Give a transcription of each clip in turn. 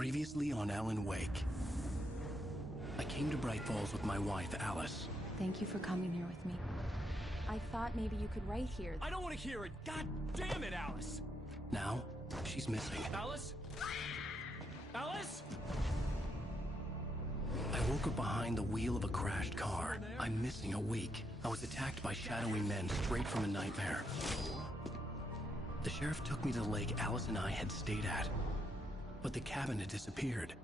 Previously on Alan Wake. I came to Bright Falls with my wife, Alice. Thank you for coming here with me. I thought maybe you could write here. I don't want to hear it! God damn it, Alice! Now, she's missing. Alice? Alice? I woke up behind the wheel of a crashed car. I'm missing a week. I was attacked by shadowy men straight from a nightmare. The sheriff took me to the lake Alice and I had stayed at. But the cabin had disappeared.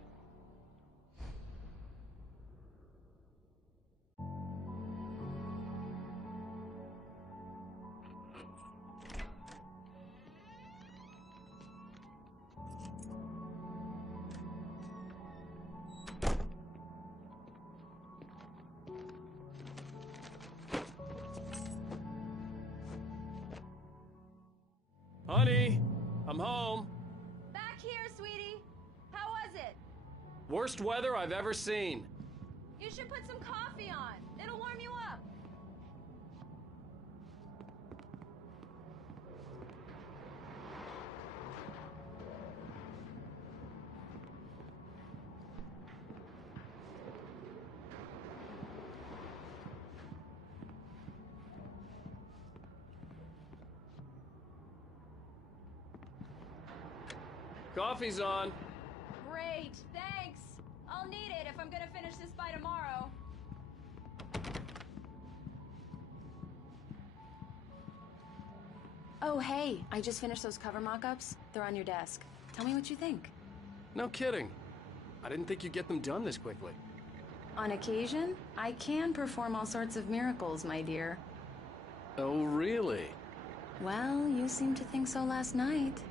Honey, I'm home. Back here, sweetie. How was it? Worst weather I've ever seen. You should put some coffee on. It'll warm you up. Coffee's on. Great, thanks. I'll need it if I'm gonna finish this by tomorrow. Oh, hey, I just finished those cover mock-ups. They're on your desk. Tell me what you think. No kidding. I didn't think you'd get them done this quickly. On occasion, I can perform all sorts of miracles, my dear. Oh, really? Well, you seemed to think so last night.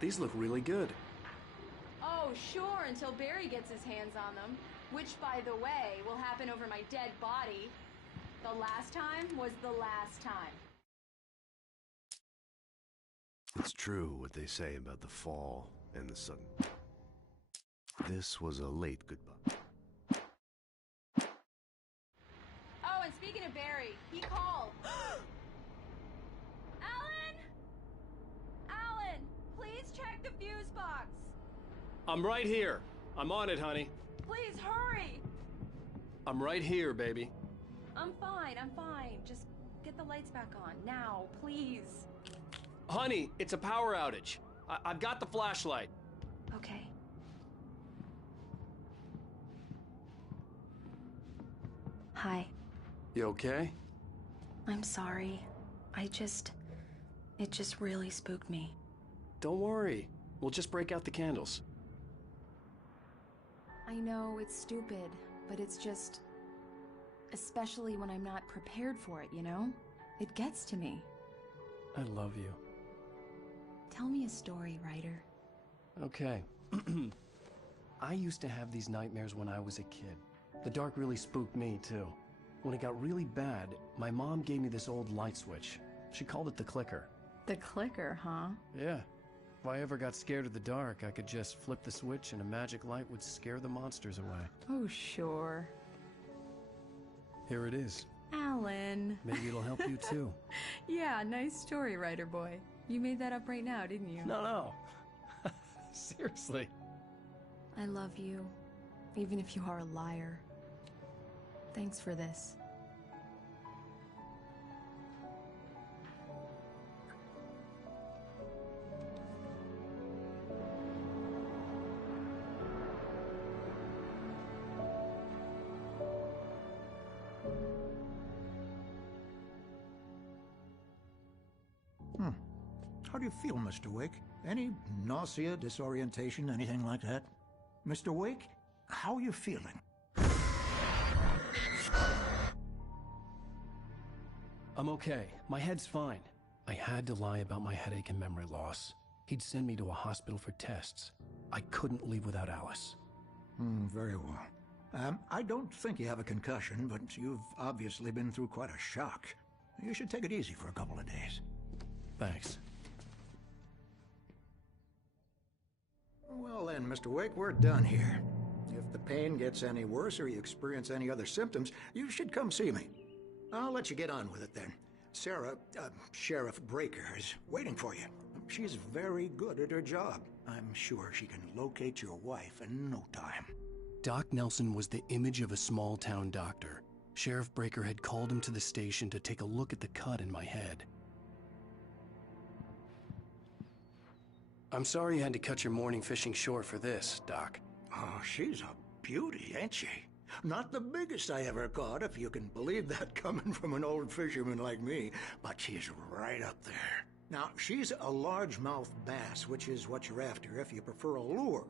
These look really good. Oh, sure, until Barry gets his hands on them. Which, by the way, will happen over my dead body. The last time was the last time. It's true what they say about the fall and the sudden. This was a late goodbye. Oh, and speaking of Barry, he called. Alan! Alan, please check the fuse box. I'm right here. I'm on it, honey. Please hurry. I'm right here, baby. I'm fine. Just get the lights back on now, please. Honey, it's a power outage. I've got the flashlight. Okay. Hi. You okay? I'm sorry. I just... It just really spooked me. Don't worry. We'll just break out the candles. I know it's stupid, but it's just... especially when I'm not prepared for it, you know? It gets to me. I love you. Tell me a story, writer. Okay. I used to have these nightmares when I was a kid. The dark really spooked me, too. When it got really bad, my mom gave me this old light switch. She called it the clicker. The clicker, huh? Yeah. If I ever got scared of the dark, I could just flip the switch and a magic light would scare the monsters away. Oh, sure. Here it is. Alan. Maybe it'll help you, too. Yeah, nice story, writer boy. You made that up right now, didn't you? No. Seriously. I love you, even if you are a liar. Thanks for this. How do you feel, Mr. Wake? Any nausea, disorientation, anything like that? Mr. Wake, how are you feeling? I'm okay. My head's fine. I had to lie about my headache and memory loss. He'd send me to a hospital for tests. I couldn't leave without Alice. Very well. I don't think you have a concussion, but you've obviously been through quite a shock. You should take it easy for a couple of days. Thanks. Well then, Mr. Wake, we're done here. If the pain gets any worse or you experience any other symptoms, you should come see me. I'll let you get on with it then. Sarah, Sheriff Breaker, is waiting for you. She's very good at her job. I'm sure she can locate your wife in no time. Doc Nelson was the image of a small-town doctor. Sheriff Breaker had called him to the station to take a look at the cut in my head. I'm sorry you had to cut your morning fishing short for this, Doc. Oh, she's a beauty, ain't she? Not the biggest I ever caught, if you can believe that coming from an old fisherman like me, but she's right up there. Now, she's a largemouth bass, which is what you're after if you prefer a lure.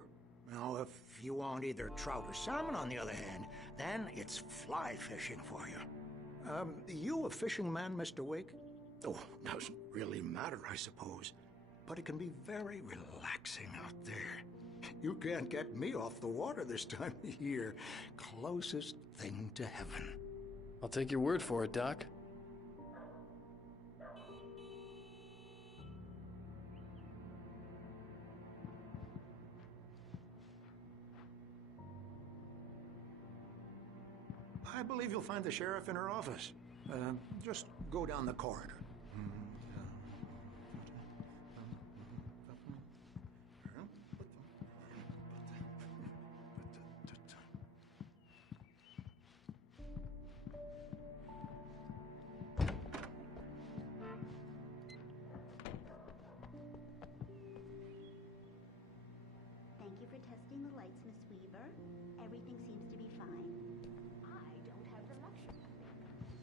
Now, if you want either trout or salmon, on the other hand, then it's fly fishing for you. You a fishing man, Mr. Wake? Oh, doesn't really matter, I suppose. But it can be very relaxing out there. You can't get me off the water this time of year. Closest thing to heaven. I'll take your word for it, Doc. I believe you'll find the sheriff in her office. Just go down the corridor. Thank you for testing the lights, Miss Weaver. Everything seems to be fine. I don't have the luxury of makeup.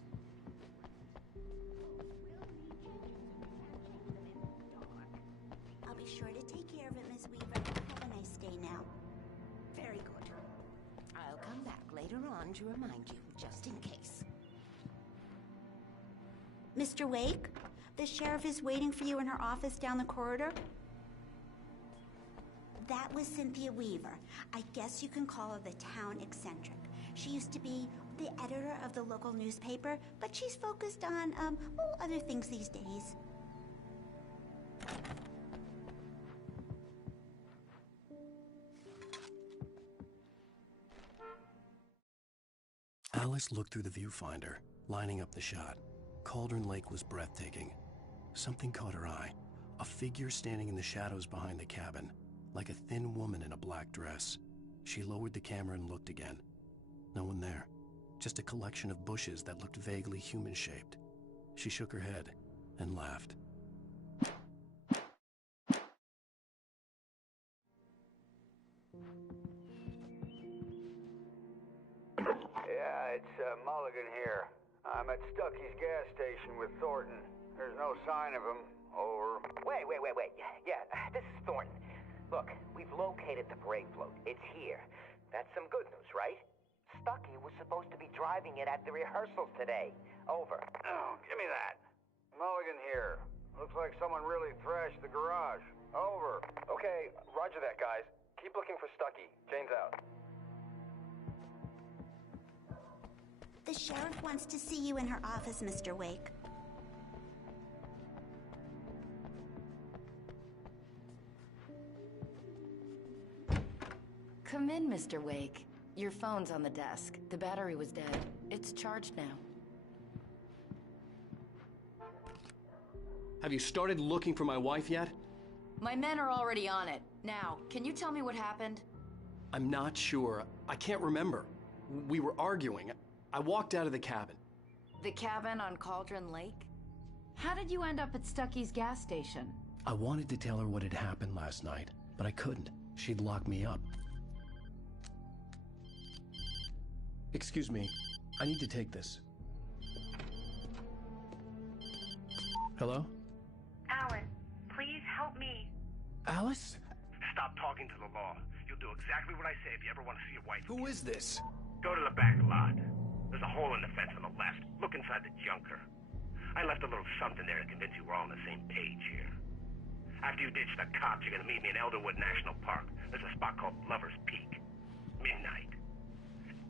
We'll need changes and we can't change them in the dark. I'll be sure to take care of it, Miss Weaver. Have a nice day now. Very good. I'll come back later on to remind you, just in case. Mr. Wake, the sheriff is waiting for you in her office down the corridor. That was Cynthia Weaver. I guess you can call her the town eccentric. She used to be the editor of the local newspaper, but she's focused on, other things these days. Alice looked through the viewfinder, lining up the shot. Cauldron Lake was breathtaking. Something caught her eye. A figure standing in the shadows behind the cabin, like a thin woman in a black dress. She lowered the camera and looked again. No one there. Just a collection of bushes that looked vaguely human-shaped. She shook her head and laughed. Yeah, it's Mulligan here. I'm at Stucky's gas station with Thornton. There's no sign of him. Over. Wait. Yeah, this is Thornton. Look, we've located the parade float. It's here. That's some good news, right? Stucky was supposed to be driving it at the rehearsals today. Over. Oh, give me that. Mulligan here. Looks like someone really thrashed the garage. Over. Okay, roger that, guys. Keep looking for Stucky. Jane's out. The sheriff wants to see you in her office, Mr. Wake. Come in, Mr. Wake. Your phone's on the desk. The battery was dead. It's charged now. Have you started looking for my wife yet? My men are already on it. Now, can you tell me what happened? I'm not sure. I can't remember. We were arguing. I walked out of the cabin. The cabin on Cauldron Lake? How did you end up at Stucky's gas station? I wanted to tell her what had happened last night, but I couldn't. She'd lock me up. Excuse me. I need to take this. Hello? Alan, please help me. Alice? Stop talking to the law. You'll do exactly what I say if you ever want to see your wife. Who is this? Go to the back lot. There's a hole in the fence on the left. Look inside the junker. I left a little something there to convince you we're all on the same page here. After you ditch the cops, you're gonna meet me in Elderwood National Park. There's a spot called Lover's Peak. Midnight.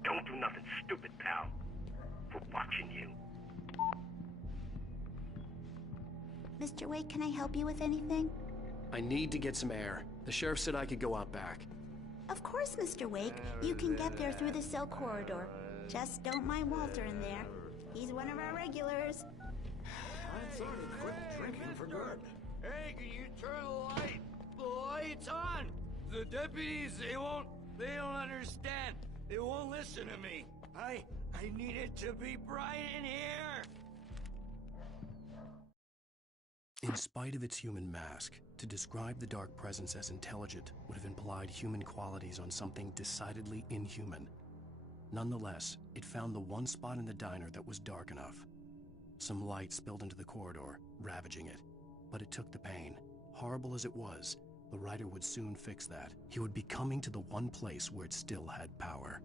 Don't do nothing stupid, pal. We're watching you. Mr. Wake, can I help you with anything? I need to get some air. The sheriff said I could go out back. Of course, Mr. Wake. You can get there through the cell corridor. Just don't mind Walter in there. He's one of our regulars. I thought he'd quit drinking for good. Hey, can you turn the light? The light's on! The deputies, they don't understand. They won't listen to me. I need it to be bright in here! In spite of its human mask, to describe the dark presence as intelligent would have implied human qualities on something decidedly inhuman. Nonetheless, it found the one spot in the diner that was dark enough. Some light spilled into the corridor, ravaging it. But it took the pain. Horrible as it was, the writer would soon fix that. He would be coming to the one place where it still had power.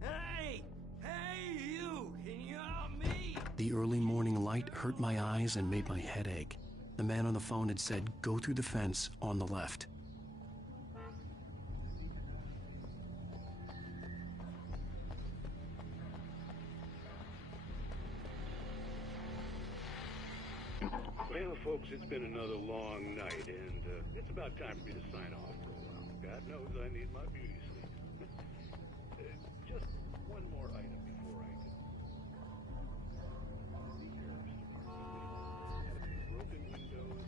Hey! Hey, you! Can you help me? The early morning light hurt my eyes and made my head ache. The man on the phone had said, "Go through the fence on the left." Well, folks, it's been another long night, and it's about time for me to sign off for a while. God knows I need my beauty sleep. Just one more item before I go. Broken windows.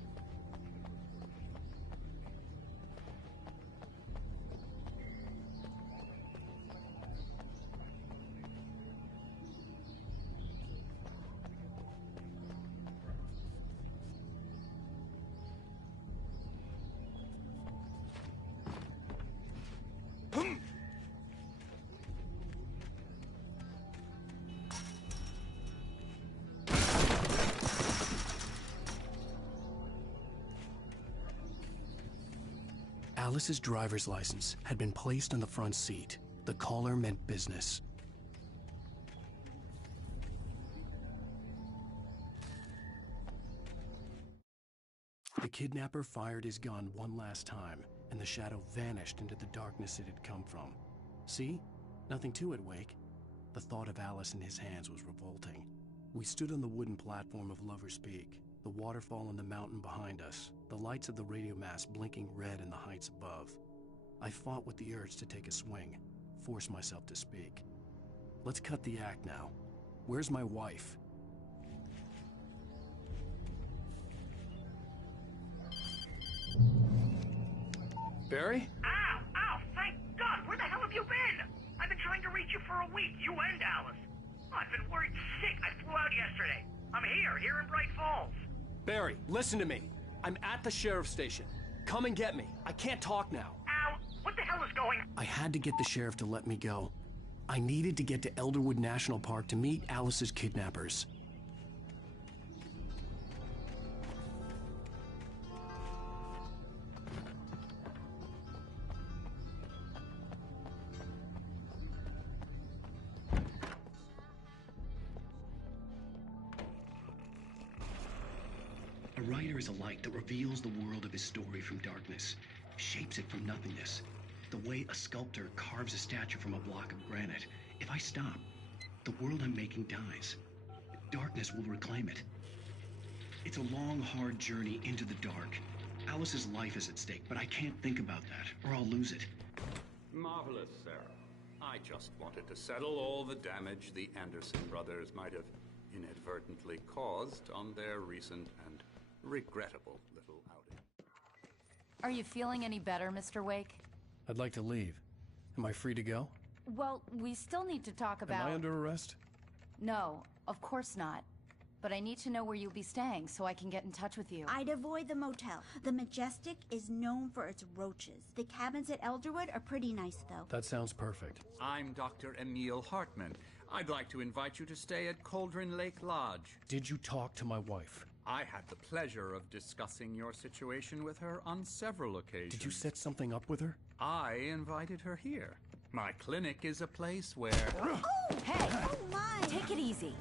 Alice's driver's license had been placed on the front seat. The caller meant business. The kidnapper fired his gun one last time, and the shadow vanished into the darkness it had come from. See? Nothing to it, Wake. The thought of Alice in his hands was revolting. We stood on the wooden platform of Lover's Peak, the waterfall and the mountain behind us, the lights of the radio mast blinking red in the heights above. I fought with the urge to take a swing, force myself to speak. Let's cut the act now. Where's my wife? Barry? Ow! Ow! Thank God! Where the hell have you been? I've been trying to reach you for a week, you and Alice. I've been worried sick. I flew out yesterday. I'm here in Bright Falls. Barry, listen to me. I'm at the sheriff's station. Come and get me. I can't talk now. Ow! What the hell is going on? I had to get the sheriff to let me go. I needed to get to Elderwood National Park to meet Alice's kidnappers. A writer is a light that reveals the world of his story from darkness, shapes it from nothingness. The way a sculptor carves a statue from a block of granite. If I stop, the world I'm making dies. Darkness will reclaim it. It's a long, hard journey into the dark. Alice's life is at stake, but I can't think about that, or I'll lose it. Marvelous, Sarah. I just wanted to settle all the damage the Anderson brothers might have inadvertently caused on their recent and regrettable little outing. Are you feeling any better, Mr. Wake? I'd like to leave. Am I free to go? Well, we still need to talk about... Am I under arrest? No, of course not. But I need to know where you'll be staying so I can get in touch with you. I'd avoid the motel. The Majestic is known for its roaches. The cabins at Elderwood are pretty nice, though. That sounds perfect. I'm Dr. Emil Hartman. I'd like to invite you to stay at Cauldron Lake Lodge. Did you talk to my wife? I had the pleasure of discussing your situation with her on several occasions. Did you set something up with her? I invited her here. My clinic is a place where... Oh, hey! Oh, my! Take it easy.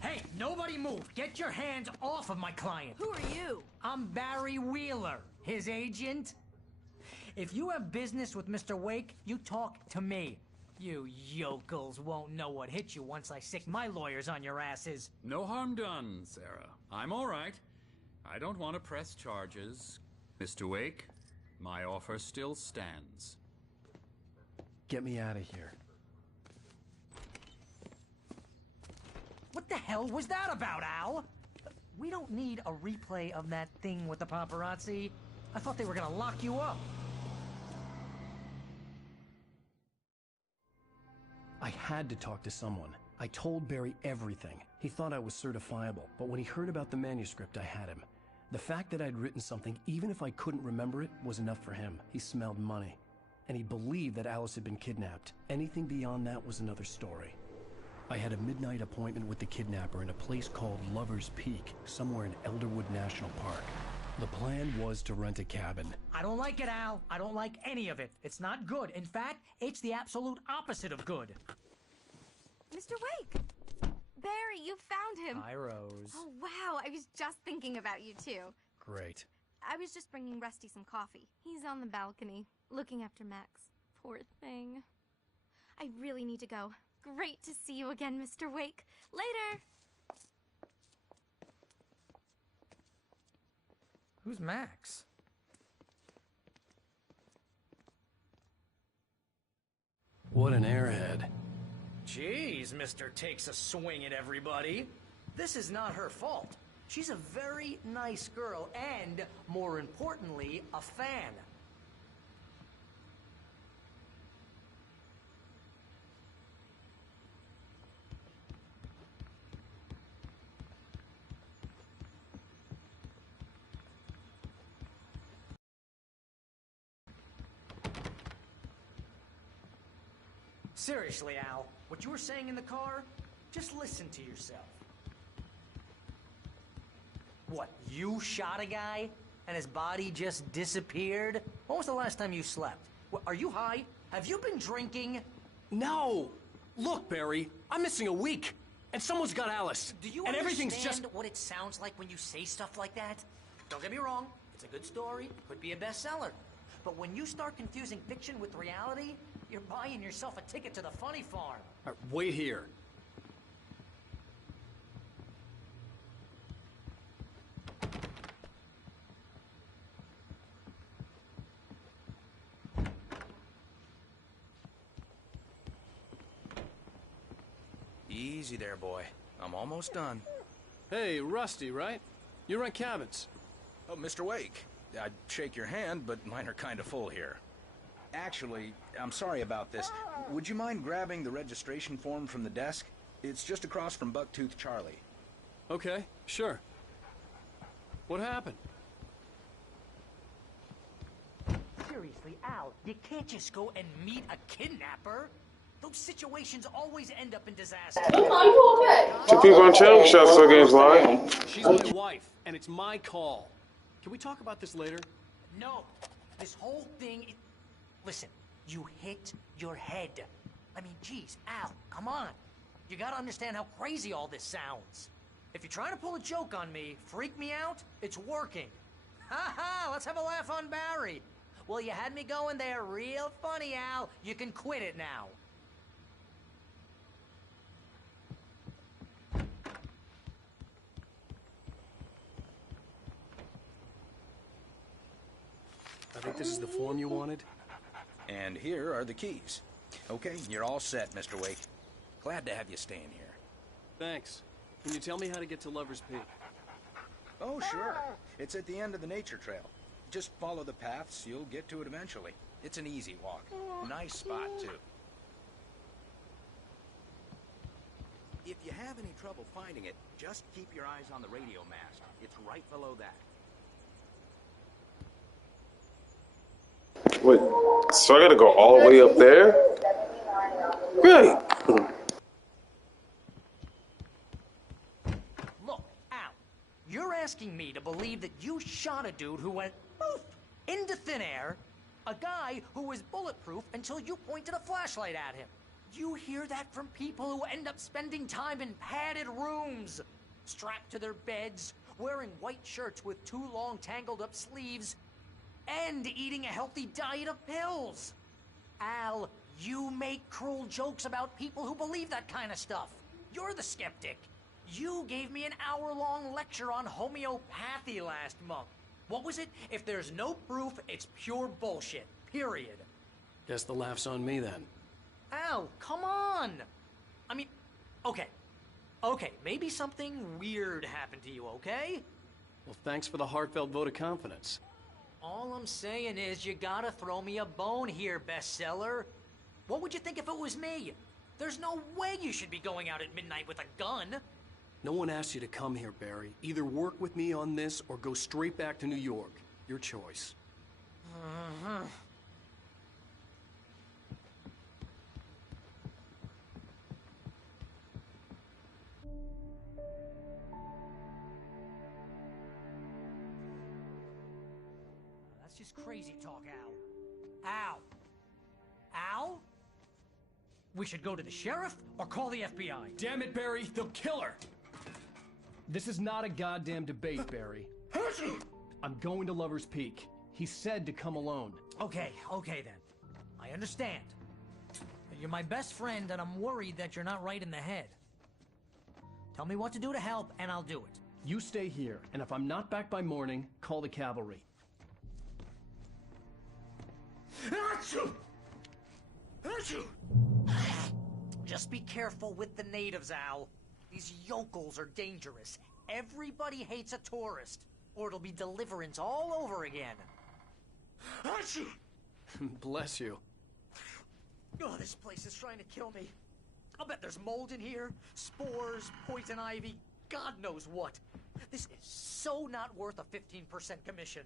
Hey, nobody move! Get your hands off of my client! Who are you? I'm Barry Wheeler, his agent. If you have business with Mr. Wake, you talk to me. You yokels won't know what hit you once I sick my lawyers on your asses. No harm done, Sarah. I'm all right. I don't want to press charges. Mr. Wake, my offer still stands. Get me out of here. What the hell was that about, Al? We don't need a replay of that thing with the paparazzi. I thought they were gonna lock you up. I had to talk to someone. I told Barry everything. He thought I was certifiable, but when he heard about the manuscript, I had him. The fact that I'd written something, even if I couldn't remember it, was enough for him. He smelled money. And he believed that Alice had been kidnapped. Anything beyond that was another story. I had a midnight appointment with the kidnapper in a place called Lover's Peak, somewhere in Elderwood National Park. The plan was to rent a cabin. I don't like it, Al. I don't like any of it. It's not good. In fact, it's the absolute opposite of good. Mr. Wake! Barry, you found him! Hi, Rose. Oh, wow. I was just thinking about you, too. Great. I was just bringing Rusty some coffee. He's on the balcony, looking after Max. Poor thing. I really need to go. Great to see you again, Mr. Wake. Later! Who's Max? What an airhead. Jeez, Mr. Takes a swing at everybody. This is not her fault. She's a very nice girl and, more importantly, a fan. Seriously, Al, what you were saying in the car, just listen to yourself. What, you shot a guy and his body just disappeared? When was the last time you slept? What, are you high? Have you been drinking? No! Look, Barry, I'm missing a week, and someone's got Alice. Do you and everything's understand just what it sounds like when you say stuff like that? Don't get me wrong, it's a good story, could be a bestseller. But when you start confusing fiction with reality, you're buying yourself a ticket to the funny farm. Wait here. Easy there, boy. I'm almost done. Hey, Rusty, right? You rent cabins. Oh, Mr. Wake. I'd shake your hand, but mine are kind of full here. Actually, I'm sorry about this. Would you mind grabbing the registration form from the desk? It's just across from Bucktooth Charlie. Okay, sure. What happened? seriously, Al, you can't just go and meet a kidnapper. Those situations always end up in disaster. Two people on channel shots for games live. She's my wife, and it's my call. Can we talk about this later? No. This whole thing... Listen, you hit your head. I mean, geez, Al, come on. You gotta understand how crazy all this sounds. If you're trying to pull a joke on me, freak me out, it's working. Ha ha, let's have a laugh on Barry. Well, you had me going there real funny, Al. You can quit it now. I think this is the form you wanted. And here are the keys. Okay, you're all set, Mr. Wake. Glad to have you staying here. Thanks. Can you tell me how to get to Lover's Peak? Oh, sure. It's at the end of the nature trail. Just follow the paths, you'll get to it eventually. It's an easy walk. Nice spot, too. If you have any trouble finding it, just keep your eyes on the radio mast. It's right below that. Wait, so I gotta go all the way up there? Really? Look, Al, you're asking me to believe that you shot a dude who went poof into thin air, a guy who was bulletproof until you pointed a flashlight at him. You hear that from people who end up spending time in padded rooms, strapped to their beds, wearing white shirts with too long tangled up sleeves, and eating a healthy diet of pills. Al, you make cruel jokes about people who believe that kind of stuff. You're the skeptic. You gave me an hour-long lecture on homeopathy last month. What was it? If there's no proof, it's pure bullshit. Period. Guess the laugh's on me then. Al, come on! I mean, okay. Okay, maybe something weird happened to you, okay? Well, thanks for the heartfelt vote of confidence. All I'm saying is you gotta throw me a bone here, bestseller. What would you think if it was me? There's no way you should be going out at midnight with a gun. No one asked you to come here, Barry. Either work with me on this or go straight back to New York. Your choice. That's just crazy talk, Al. Al! Al? We should go to the sheriff or call the FBI. Damn it, Barry, they'll kill her! This is not a goddamn debate, Barry. I'm going to Lover's Peak. He said to come alone. Okay then. I understand. You're my best friend, and I'm worried that you're not right in the head. Tell me what to do to help, and I'll do it. You stay here, and if I'm not back by morning, call the cavalry. Just be careful with the natives, Al. These yokels are dangerous. Everybody hates a tourist, or it'll be Deliverance all over again. Bless you. Oh, this place is trying to kill me. I'll bet there's mold in here, spores, poison ivy, God knows what. This is so not worth a 15% commission.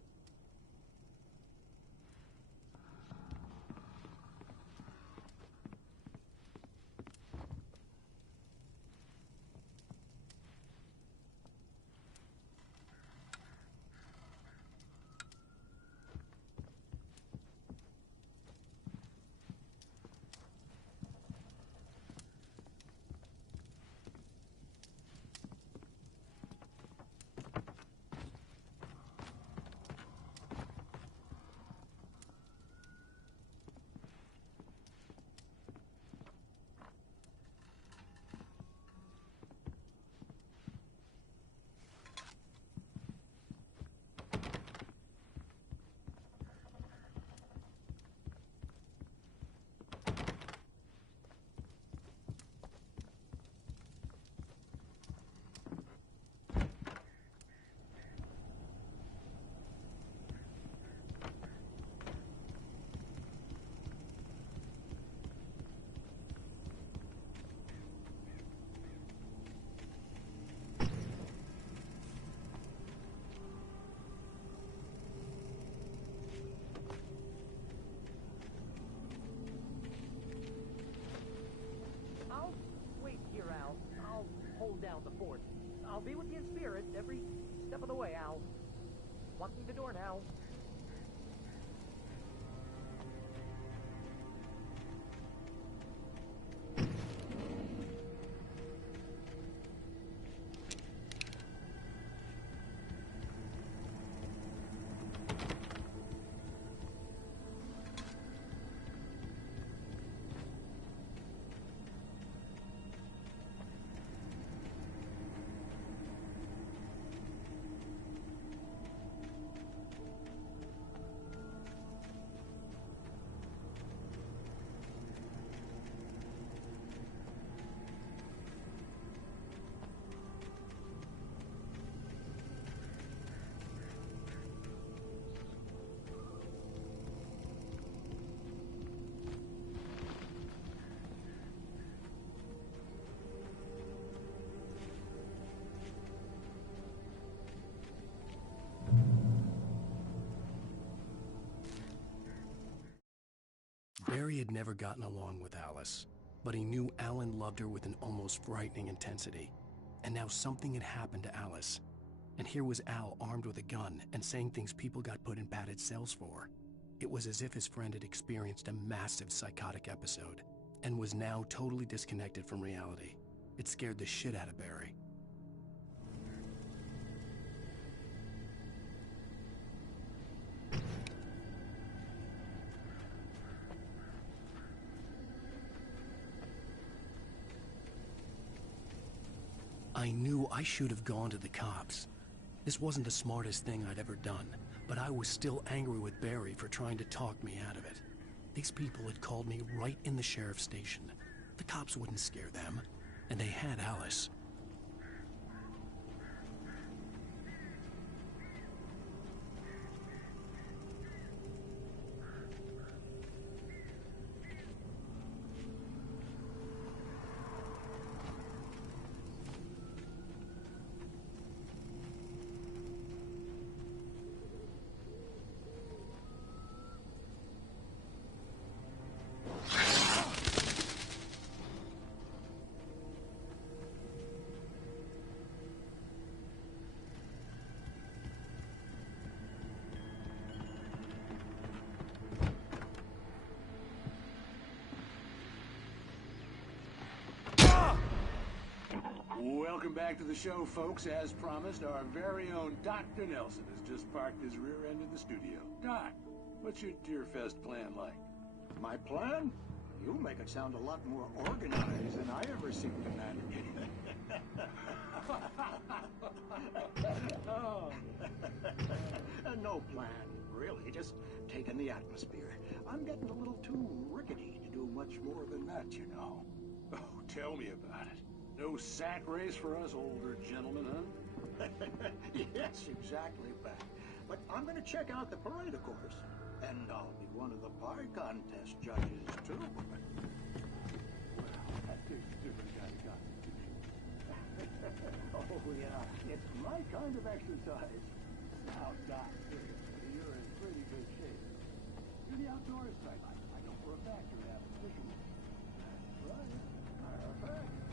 hold down the fort. I'll be with you in spirit every step of the way, Al. Locking the door now. Barry had never gotten along with Alice, but he knew Alan loved her with an almost frightening intensity. And now something had happened to Alice. And here was Al armed with a gun and saying things people got put in padded cells for. It was as if his friend had experienced a massive psychotic episode and was now totally disconnected from reality. It scared the shit out of Barry. I knew I should have gone to the cops. This wasn't the smartest thing I'd ever done, but I was still angry with Barry for trying to talk me out of it. These people had called me right in the sheriff's station. The cops wouldn't scare them, and they had Alice. Welcome back to the show, folks. As promised, our very own Dr. Nelson has just parked his rear end in the studio. Doc, what's your Deerfest plan like? My plan? You make it sound a lot more organized than I ever seem to manage. Oh. No plan, really. Just taking the atmosphere. I'm getting a little too rickety to do much more than that, you know. Oh, tell me about it. No sack race for us older gentlemen, huh? Yes, exactly, Pat. But I'm going to check out the parade, of course. And I'll be one of the pie contest judges, too. Well, that takes a different kind of constitution. Oh, yeah. It's my kind of exercise. Now, Doc, seriously, you're in pretty good shape. You're the outdoors type. I know for a fact you're an athletician. That's right. Perfect.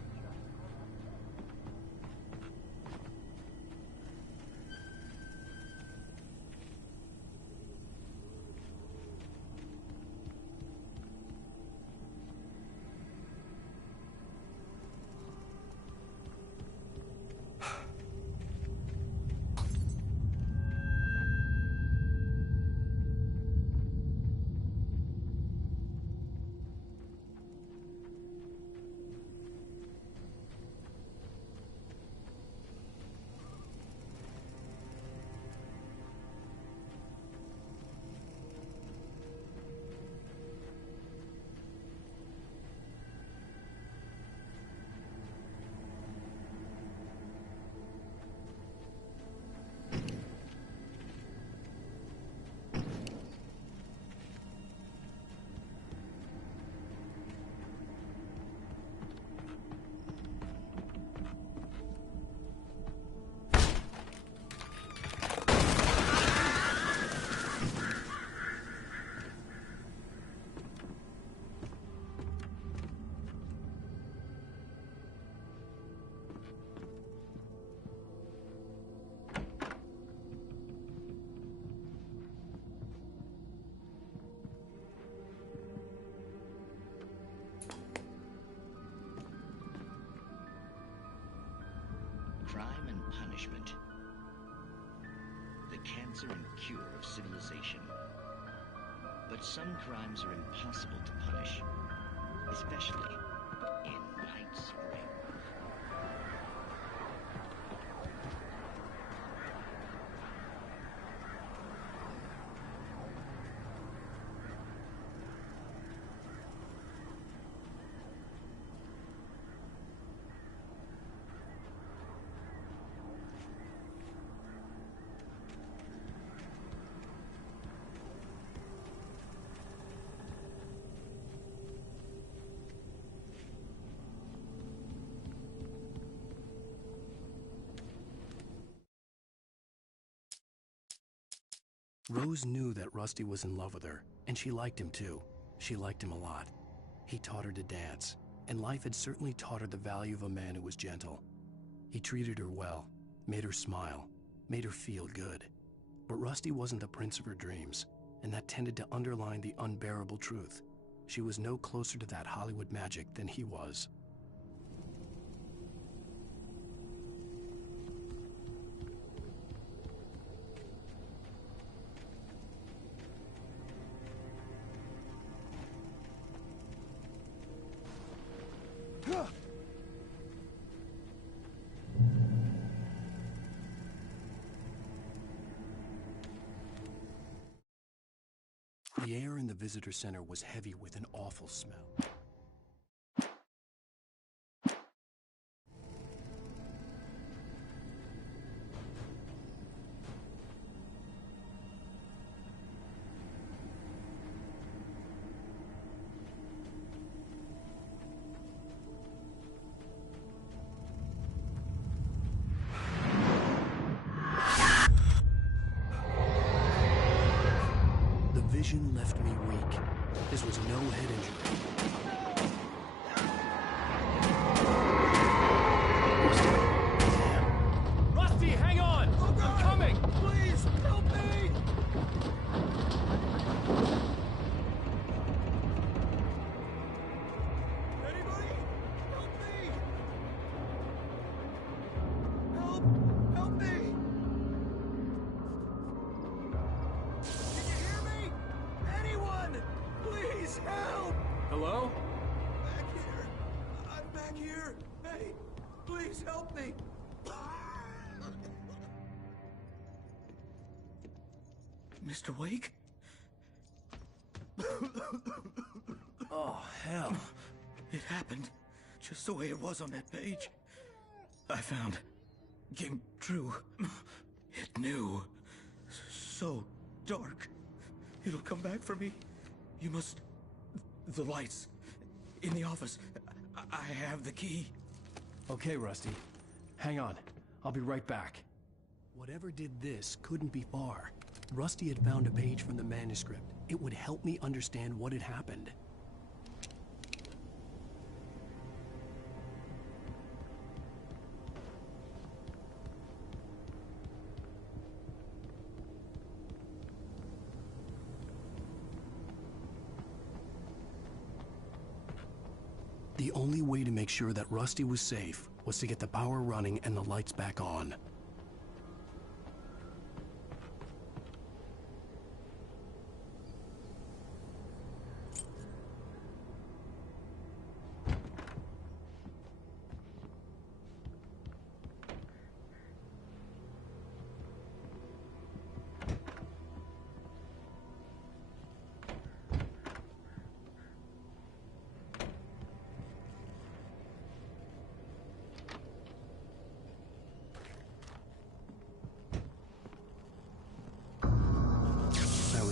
crime and punishment. The cancer and cure of civilization. But some crimes are impossible to punish, especially in Night Spring. Rose knew that Rusty was in love with her, and she liked him too. She liked him a lot. He taught her to dance, and life had certainly taught her the value of a man who was gentle. He treated her well, made her smile, made her feel good. But Rusty wasn't the prince of her dreams, and that tended to underline the unbearable truth. She was no closer to that Hollywood magic than he was. The air in the visitor center was heavy with an awful smell. Vision left me weak. This was no head injury. Rusty, hang on! Oh, I'm coming! Please, help me! Anybody? Help me! Help! Help me! Can you hear me? Anyone! Please help! Hello? Back here. I'm back here. Hey, please help me. Mr. Wake? Oh, hell. It happened just the way it was on that page. I found. Came true. It knew. So dark. It'll come back for me. You must... The lights. In the office. I have the key. Okay, Rusty. Hang on. I'll be right back. Whatever did this couldn't be far. Rusty had found a page from the manuscript. It would help me understand what had happened. The only way to make sure that Rusty was safe was to get the power running and the lights back on.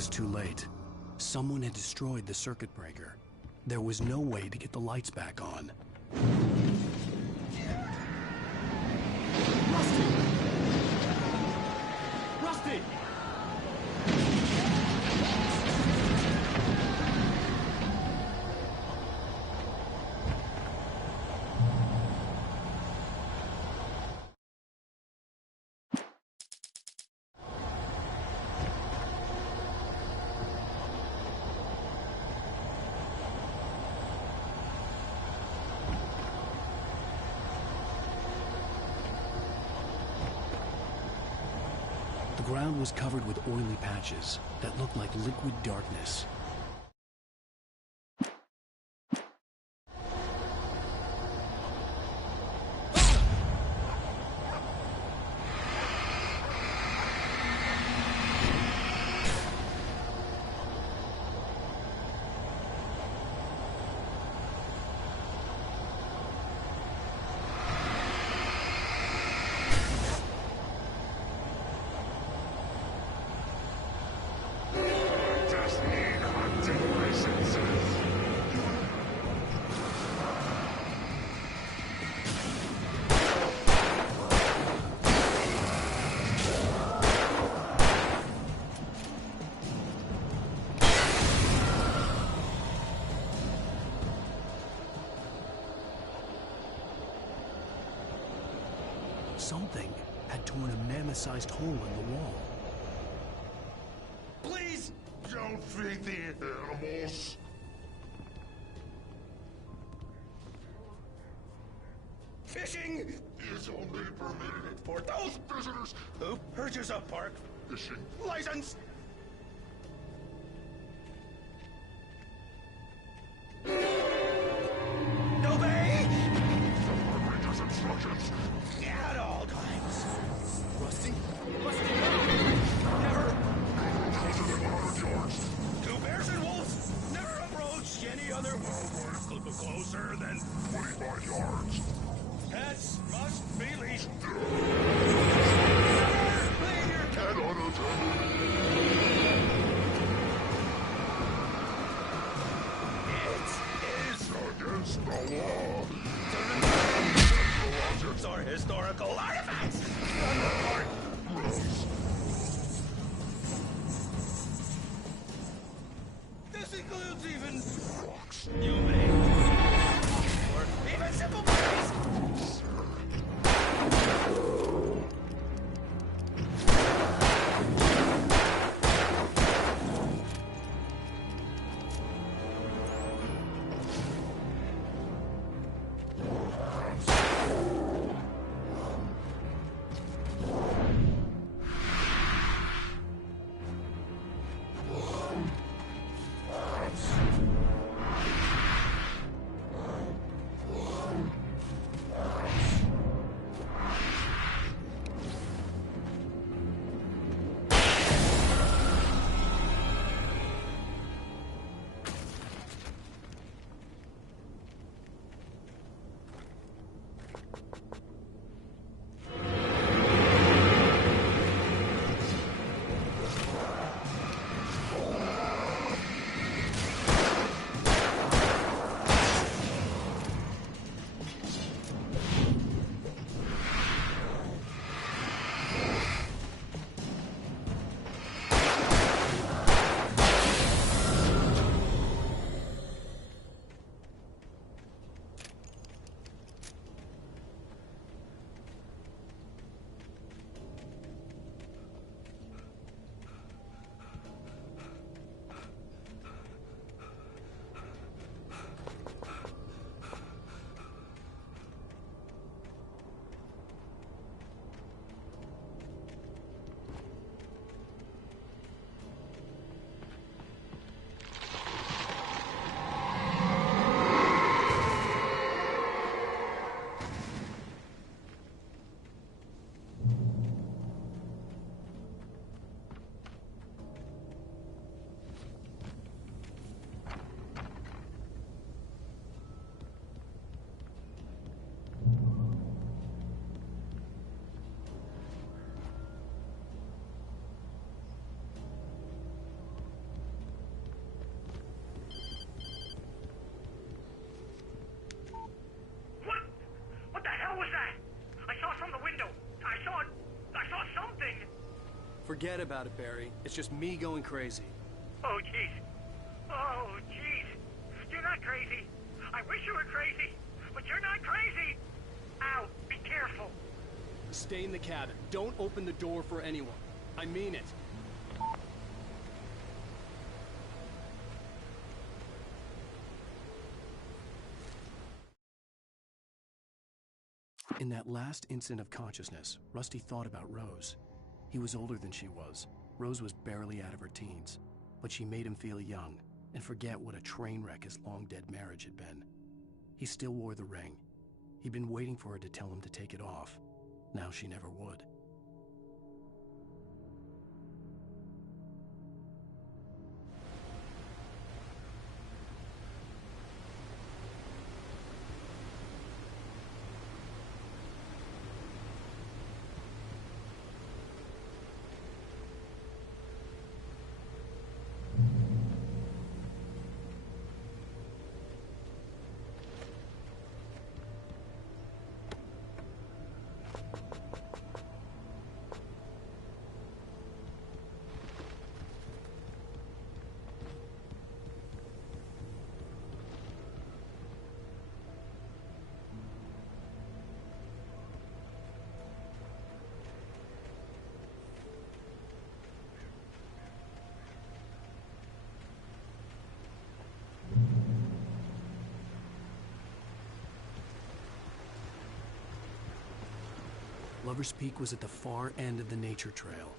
Too late. Someone had destroyed the circuit breaker. There was no way to get the lights back on. Rusty! Rusty! ground was covered with oily patches that looked like liquid darkness. Something had torn a mammoth-sized hole in the wall. Please don't feed the animals. Fishing is only permitted for those visitors who purchase a park fishing license. Obey! Ranger's instructions. At all times. Rusty? Rusty, never. Closer than 100 yards. Two bears and wolves never approach any other wildlife closer than 25 yards. Pets must be leashed. Leave your cat unattended. It is against the law. Objects are historical artifacts. This includes even rocks. You may, or even simple berries. Forget about it, Barry. It's just me going crazy. Oh, jeez. Oh, jeez. You're not crazy. I wish you were crazy, but you're not crazy. Ow, be careful. Stay in the cabin. Don't open the door for anyone. I mean it. In that last instant of consciousness, Rusty thought about Rose. He was older than she was. Rose was barely out of her teens, but she made him feel young and forget what a train wreck his long-dead marriage had been. He still wore the ring. He'd been waiting for her to tell him to take it off. Now she never would. Lover's Peak was at the far end of the nature trail.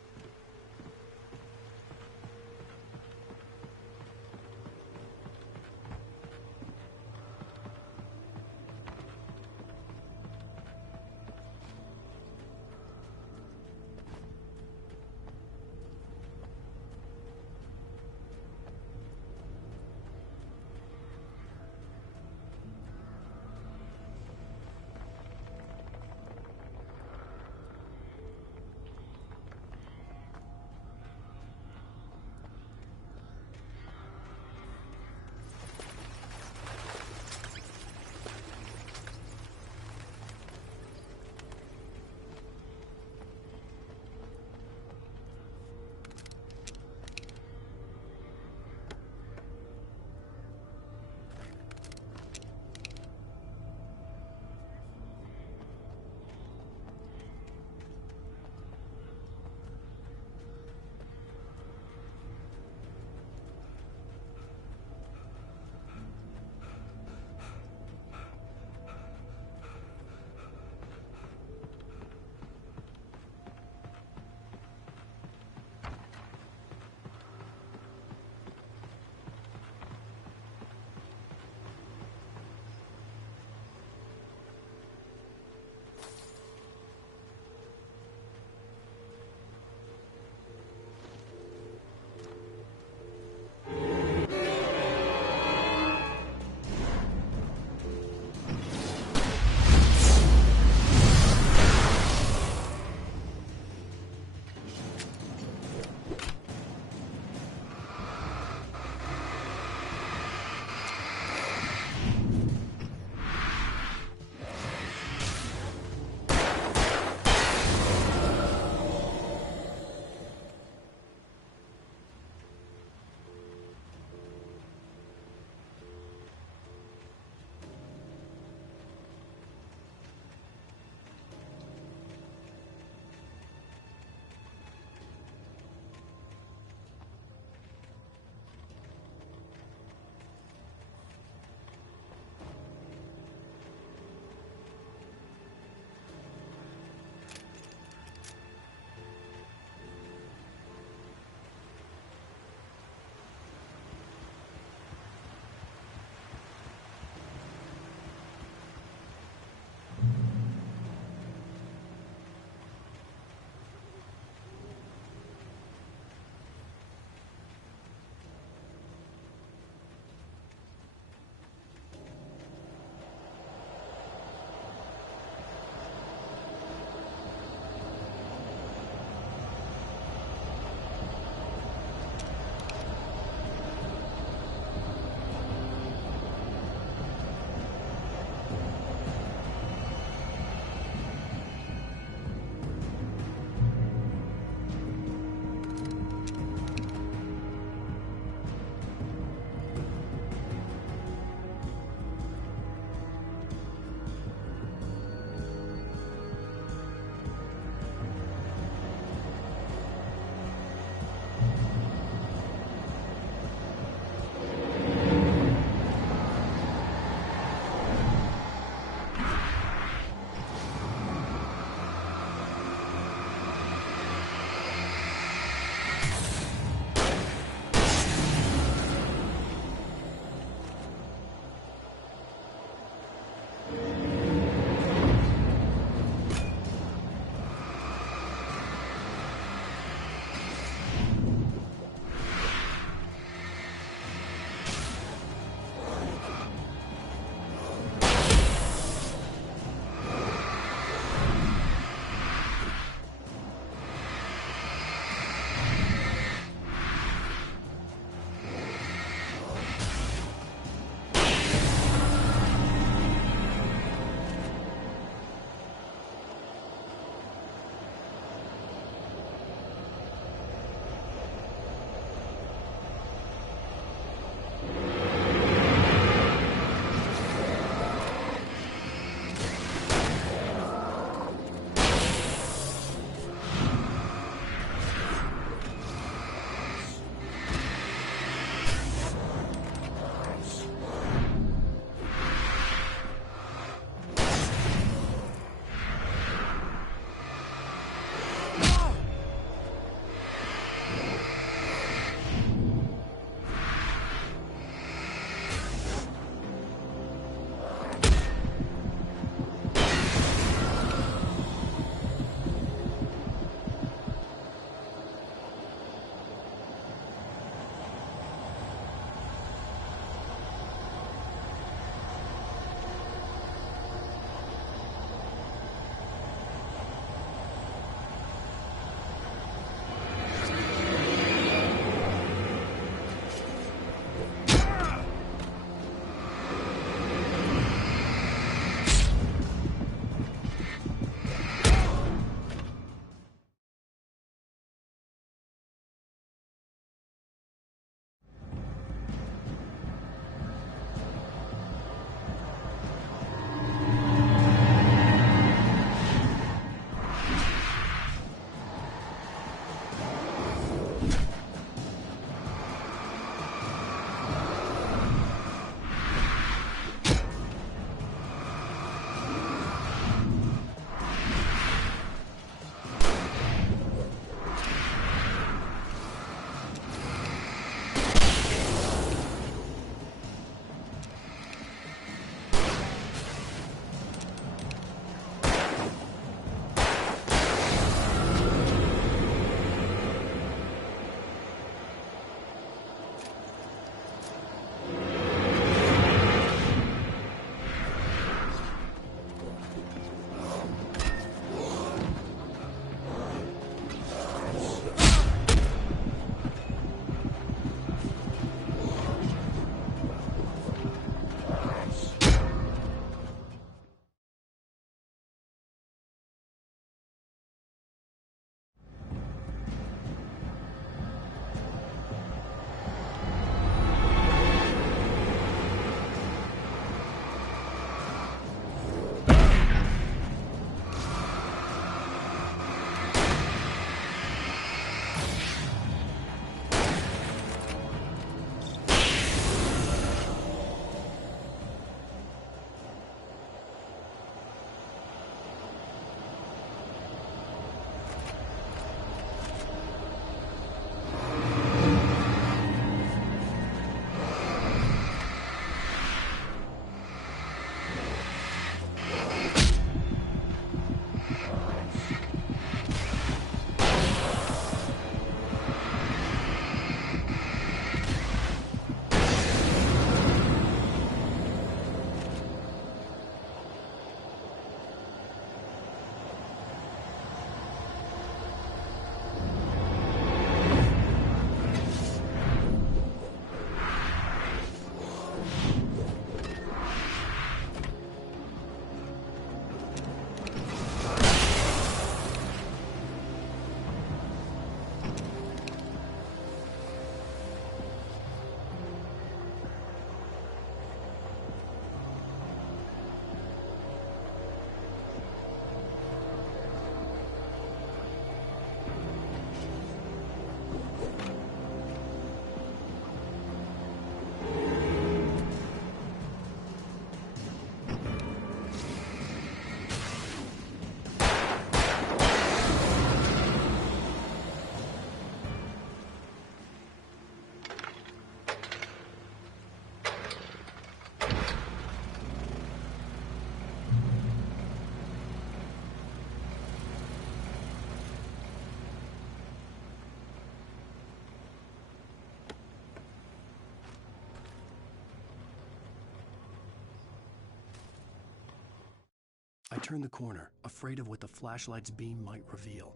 turned the corner, afraid of what the flashlight's beam might reveal.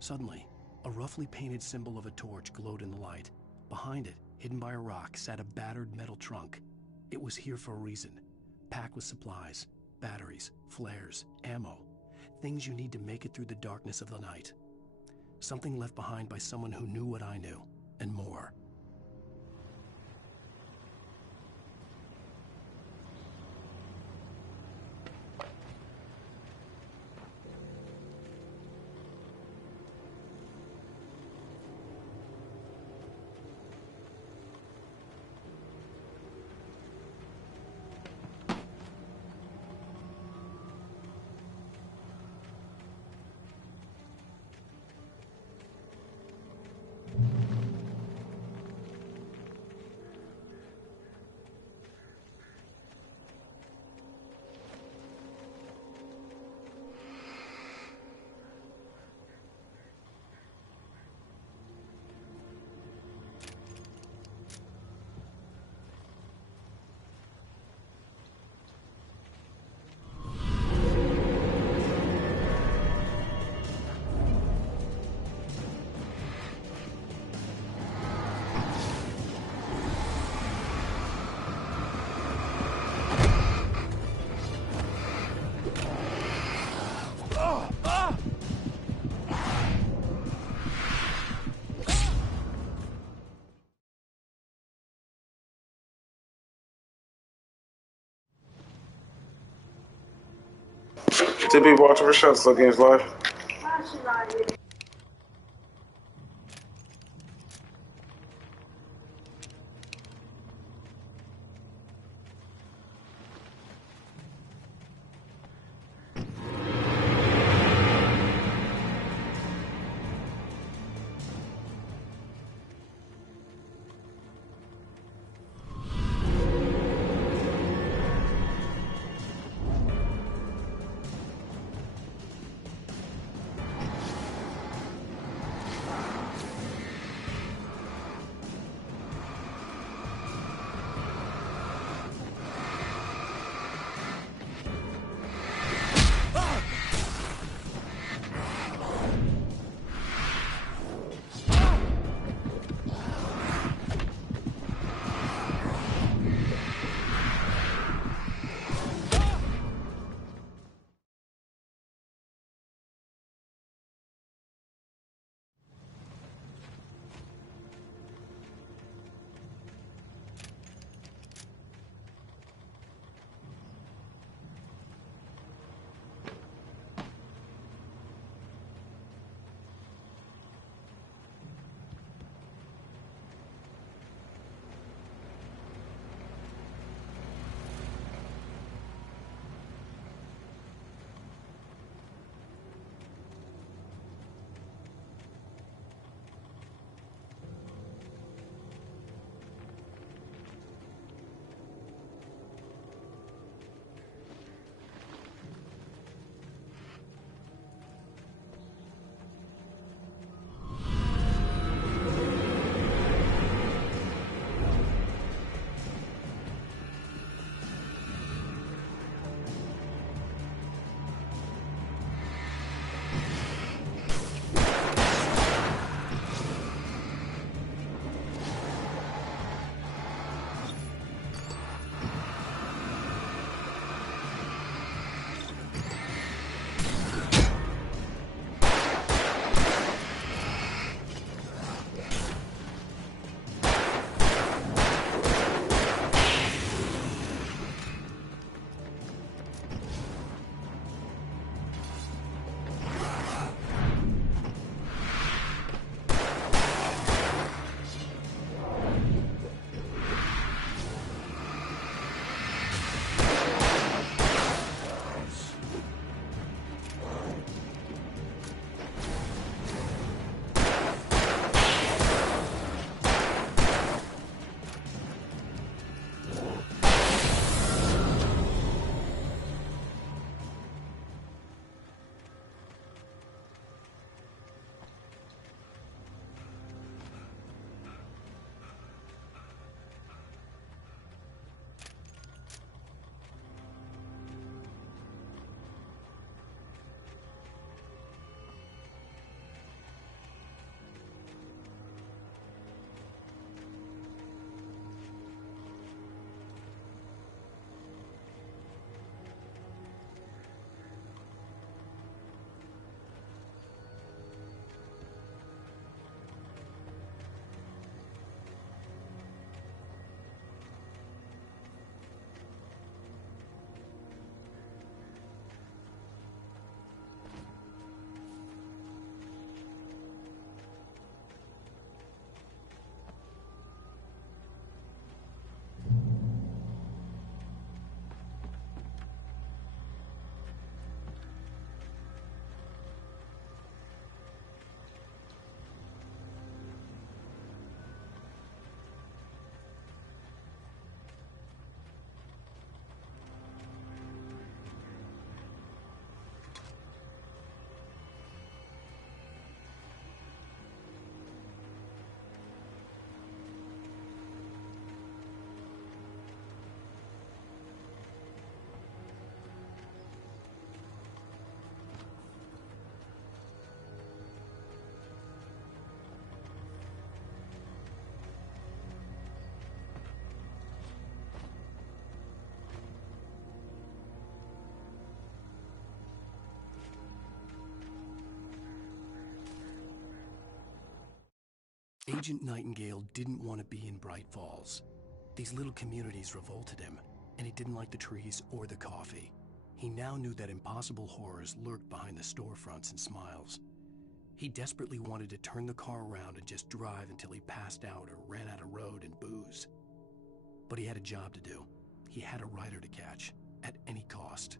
Suddenly, a roughly painted symbol of a torch glowed in the light. Behind it, hidden by a rock, sat a battered metal trunk. It was here for a reason, packed with supplies, batteries, flares, ammo, things you need to make it through the darkness of the night. Something left behind by someone who knew what I knew, and more. Did people watching for shots like games live? Agent Nightingale didn't want to be in Bright Falls. These little communities revolted him, and he didn't like the trees or the coffee. He now knew that impossible horrors lurked behind the storefronts and smiles. He desperately wanted to turn the car around and just drive until he passed out or ran out of road and booze. But he had a job to do. He had a rider to catch, at any cost.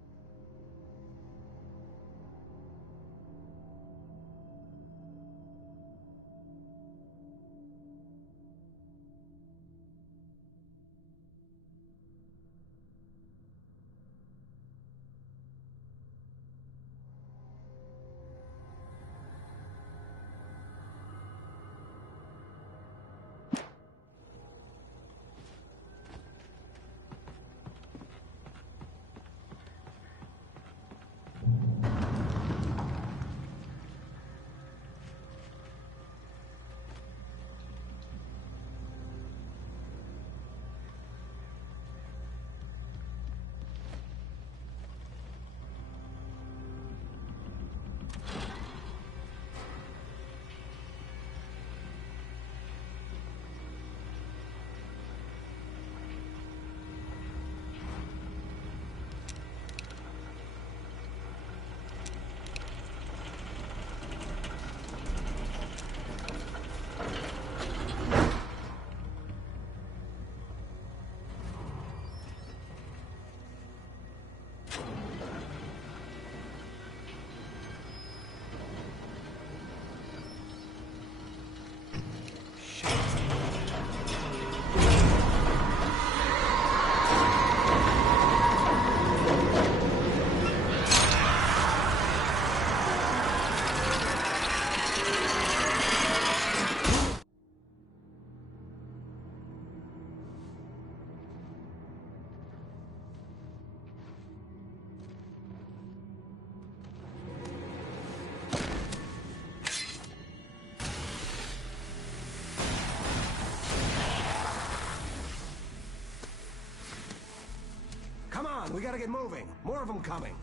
Come on, we gotta get moving. More of them coming.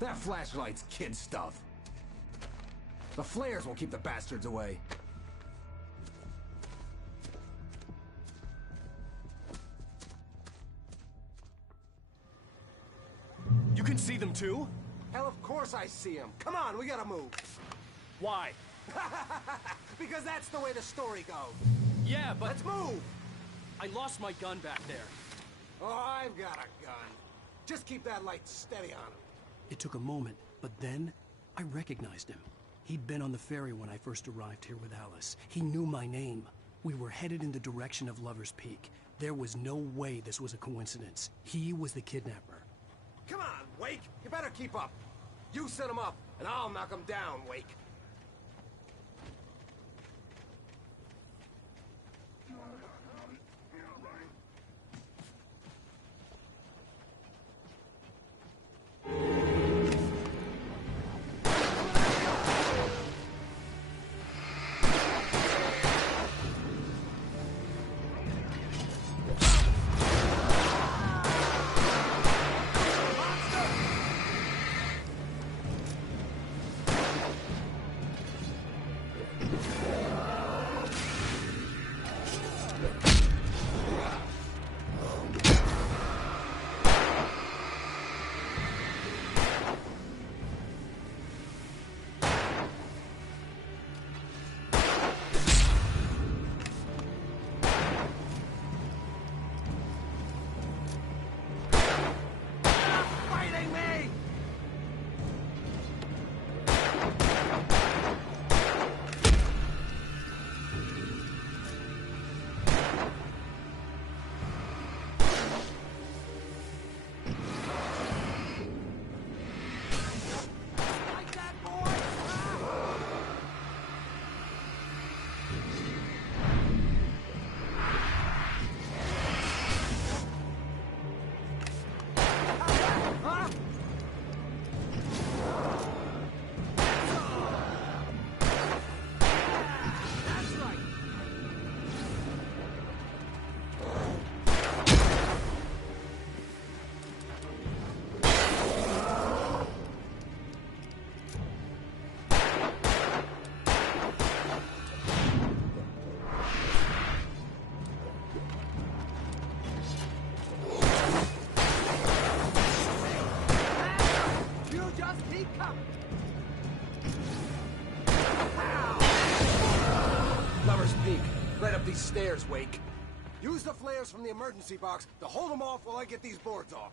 That flashlight's kid stuff. The flares won't keep the bastards away. You can see them too? Hell, of course I see them. Come on, we gotta move. Why? Because that's the way the story goes. Yeah, but... Let's move! I lost my gun back there. Oh, I've got a gun. Just keep that light steady on him. It took a moment, but then I recognized him. He'd been on the ferry when I first arrived here with Alice. He knew my name. We were headed in the direction of Lover's Peak. There was no way this was a coincidence. He was the kidnapper. Come on, Wake! You better keep up. You set him up, and I'll knock him down, Wake. stairs, Wake. Use the flares from the emergency box to hold them off while I get these boards off.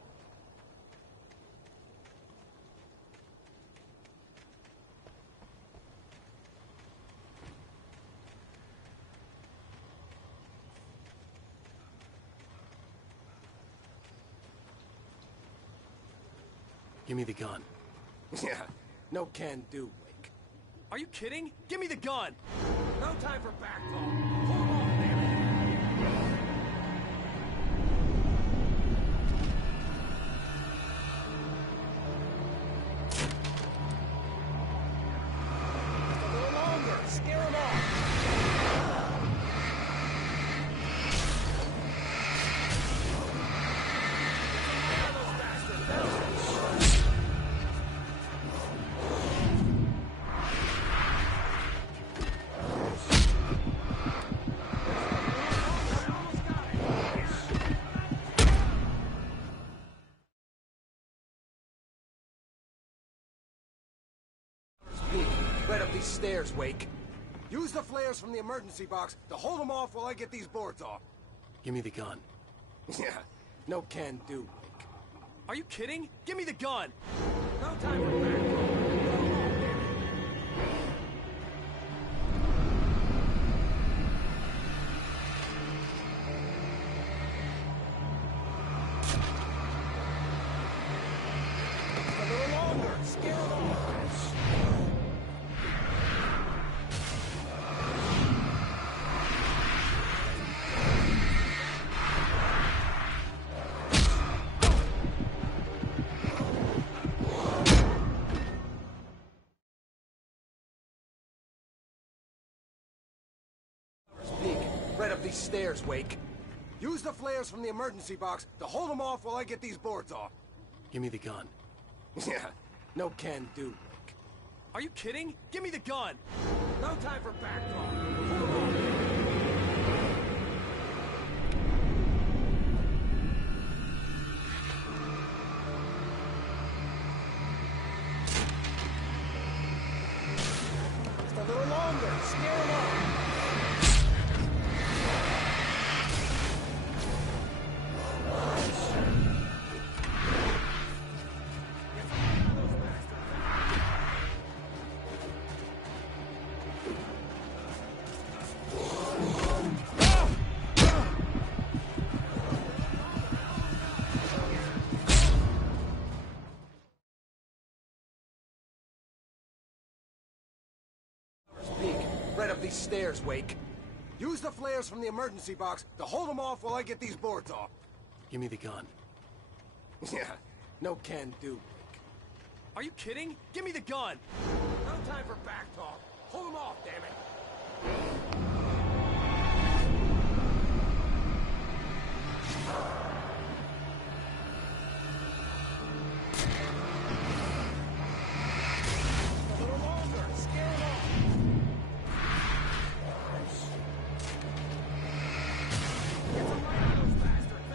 Give me the gun. Yeah, no can do, Wake. Are you kidding? Give me the gun! No time for back talk. Hold on, damn it! Just a little longer. Scare him off. Right up these stairs, Wake. Use the flares from the emergency box to hold them off while I get these boards off. Give me the gun. Yeah, no can do, Wake. Are you kidding? Give me the gun! No time for back talk. A little longer. Scare him off. Right up these stairs, Wake. Use the flares from the emergency box to hold them off while I get these boards off. Give me the gun. Yeah, no can do, Wake. Are you kidding? Give me the gun! No time for back talk. Hold on. Just a little longer. Scare him off. Right up these stairs, Wake. Use the flares from the emergency box to hold them off while I get these boards off. Give me the gun. Yeah, no can do, Wake. Are you kidding? Give me the gun! No time for back talk. Hold them off, damn it. A little longer. Scare him off. Get some light on those bastards.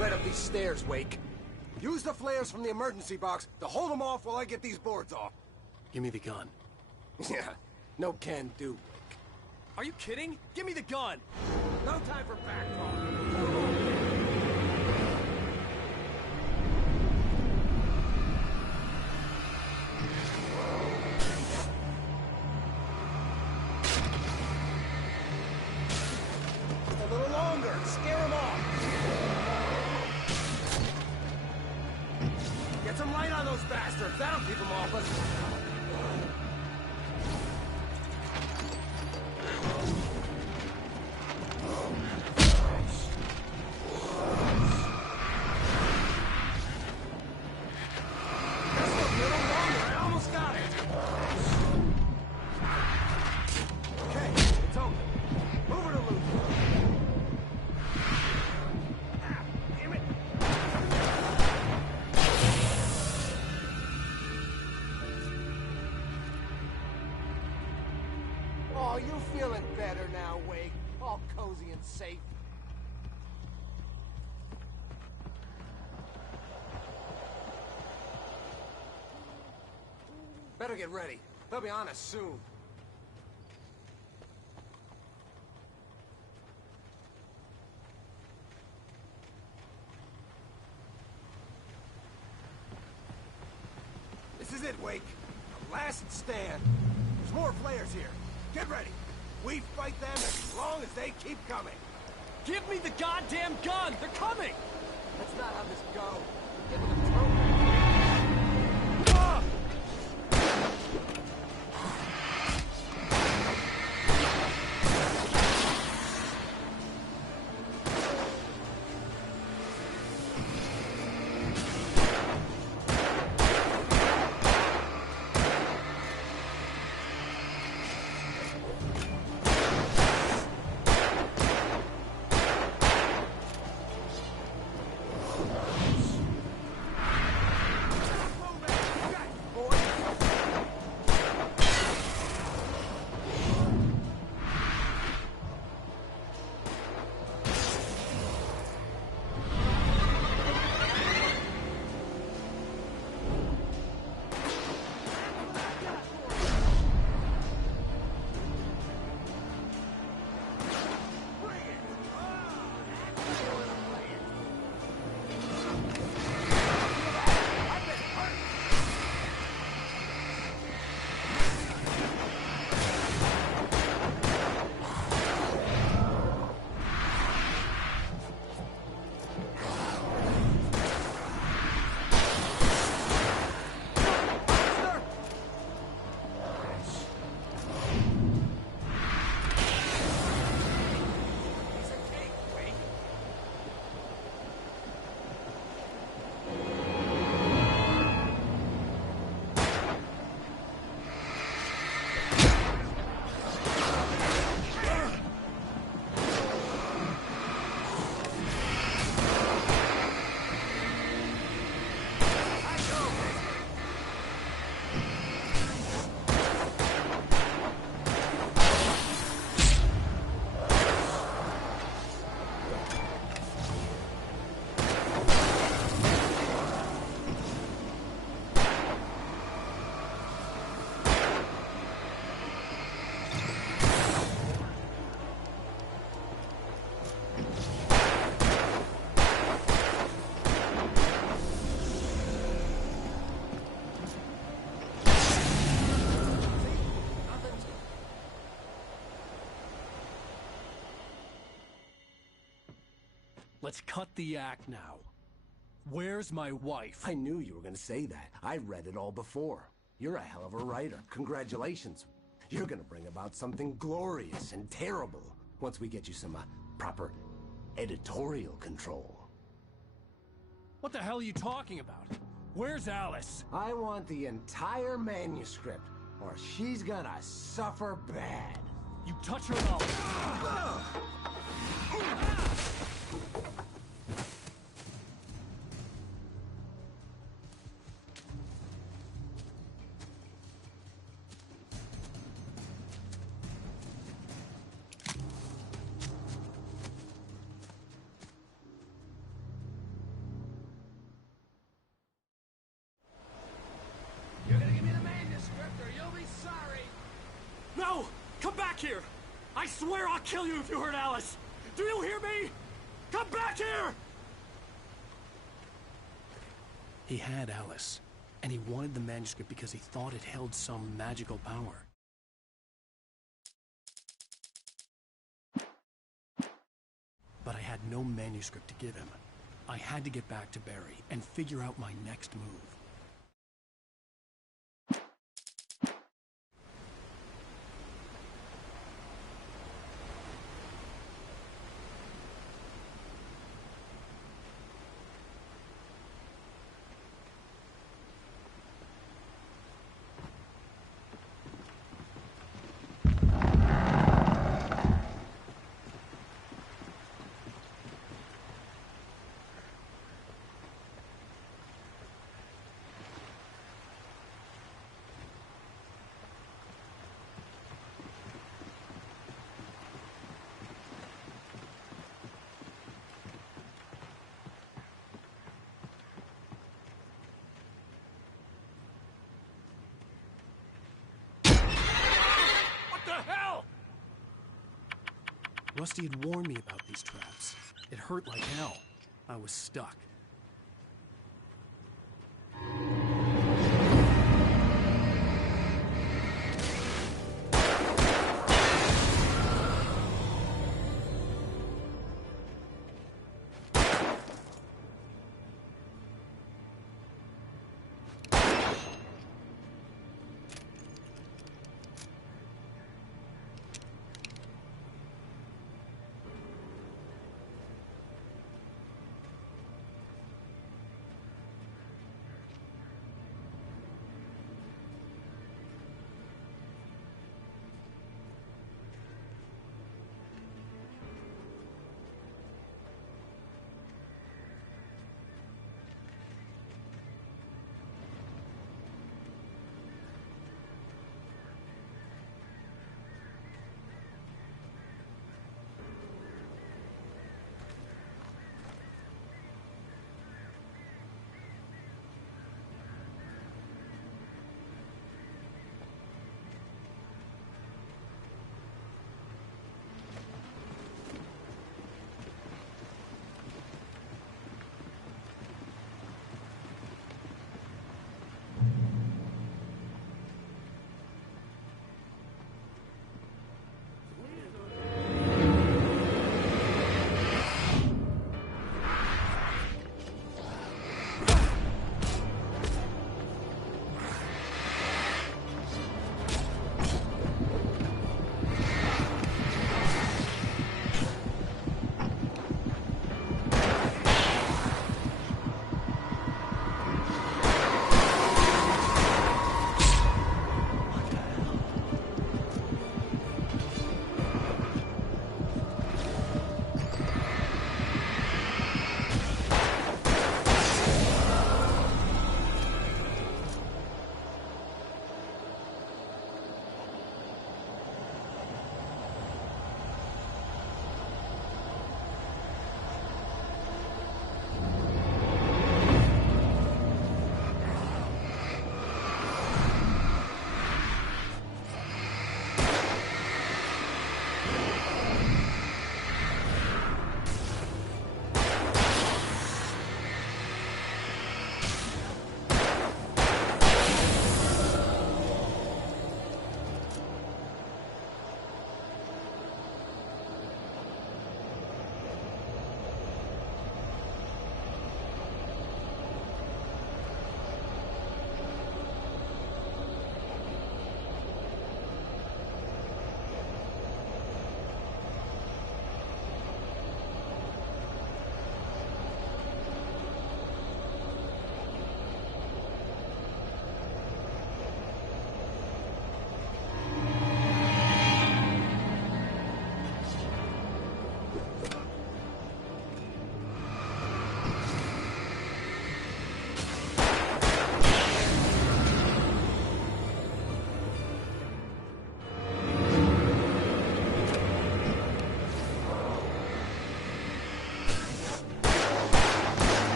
Right up these stairs, Wake. Use the flares from the emergency box to hold them off while I get these boards off. Give me the gun. Yeah, no can do, Wake. Are you kidding? Give me the gun! No time for back talk. Hold on. Just a little longer. Scare him off. Get some light on those bastards. That'll keep them off us. Just a little longer. I almost got it. feeling better now, Wake? All cozy and safe. Better get ready. They'll be on us soon. This is it, Wake. The last stand. There's more flares here. Get ready. We fight them as long as they keep coming. Give me the goddamn gun! They're coming! That's not how this goes. Get to the throat. Let's cut the act now. Where's my wife? I knew you were gonna say that. I read it all before. You're a hell of a writer. Congratulations. You're gonna bring about something glorious and terrible once we get you some proper editorial control. What the hell are you talking about? Where's Alice? I want the entire manuscript, or she's gonna suffer bad. You touch her mouth. You're gonna give me the manuscript or you'll be sorry. No! Come back here! I swear I'll kill you if you hurt Alice! Do you hear me? Come back here! He had Alice, and he wanted the manuscript because he thought it held some magical power. But I had no manuscript to give him. I had to get back to Barry and figure out my next move. Rusty had warned me about these traps. It hurt like hell. I was stuck.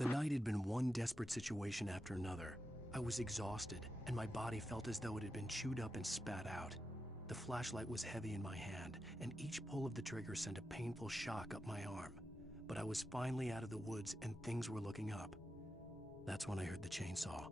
The night had been one desperate situation after another. I was exhausted, and my body felt as though it had been chewed up and spat out. The flashlight was heavy in my hand, and each pull of the trigger sent a painful shock up my arm. But I was finally out of the woods, and things were looking up. That's when I heard the chainsaw.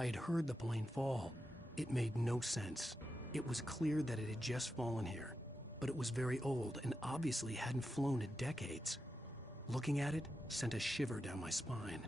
I had heard the plane fall. It made no sense. It was clear that it had just fallen here, but it was very old and obviously hadn't flown in decades. Looking at it sent a shiver down my spine.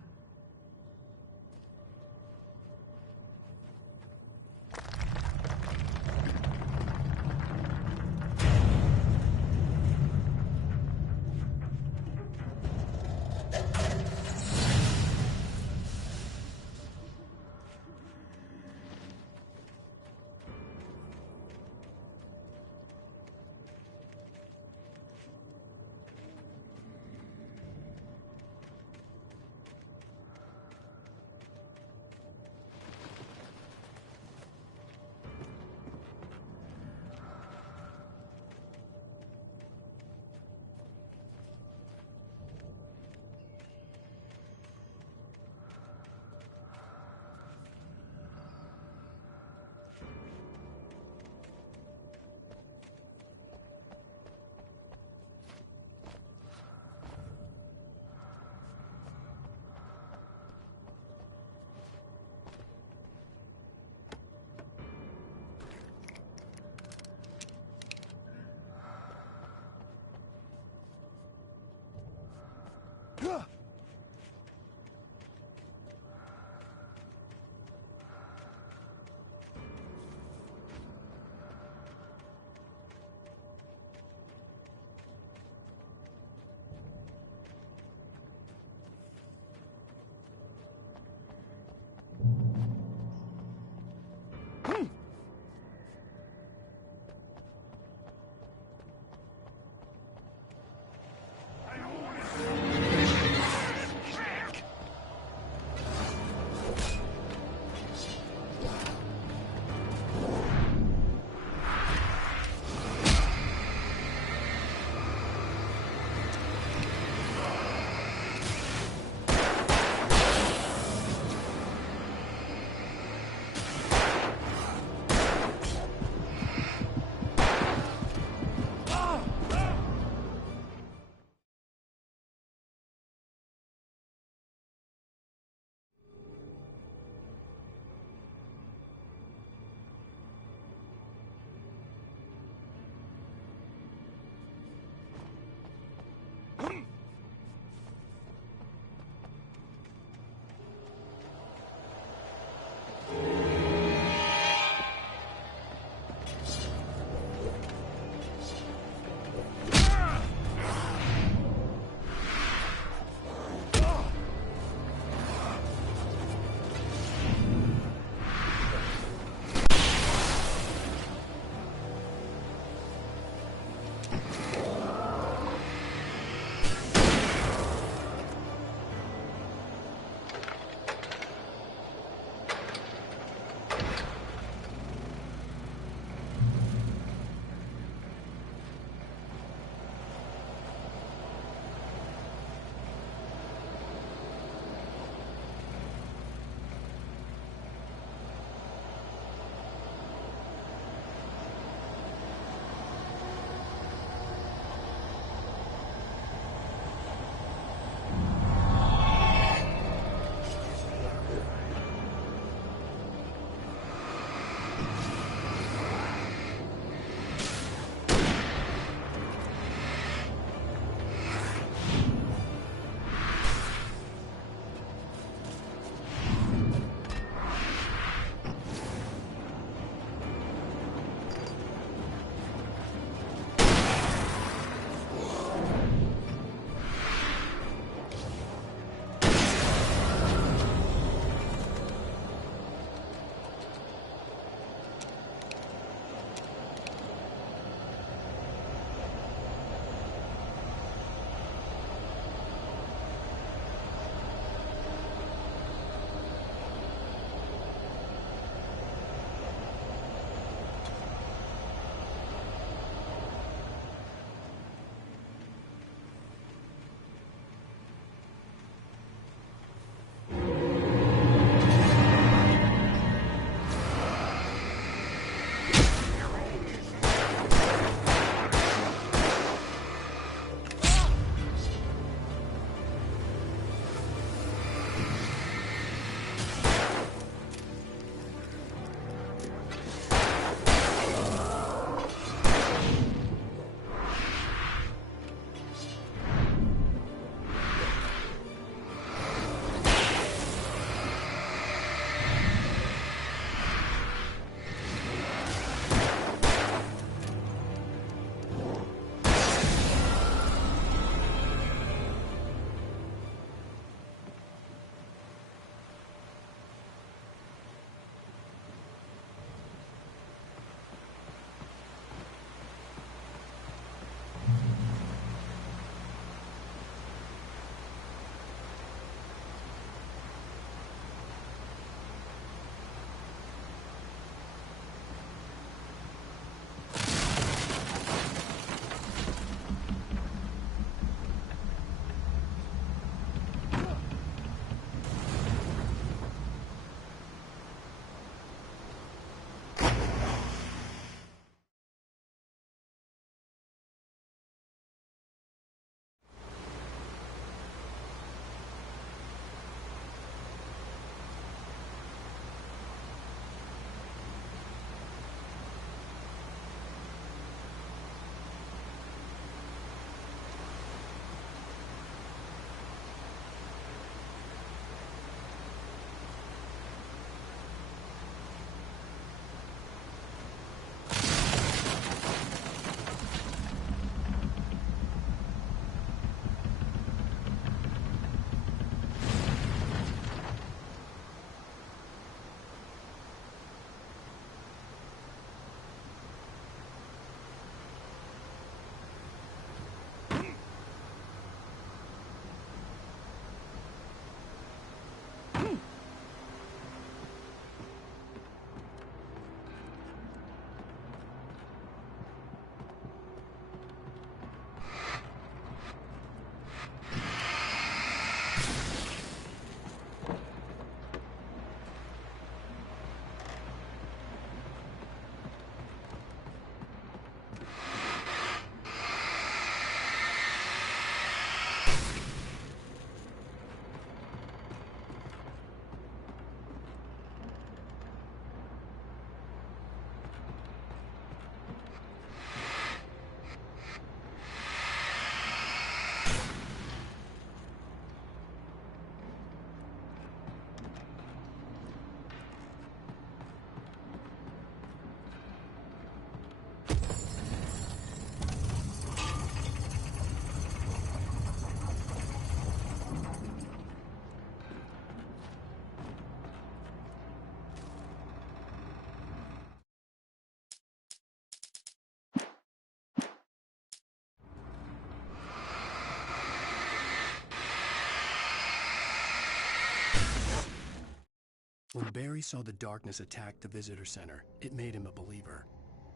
When Barry saw the darkness attack the visitor center, it made him a believer.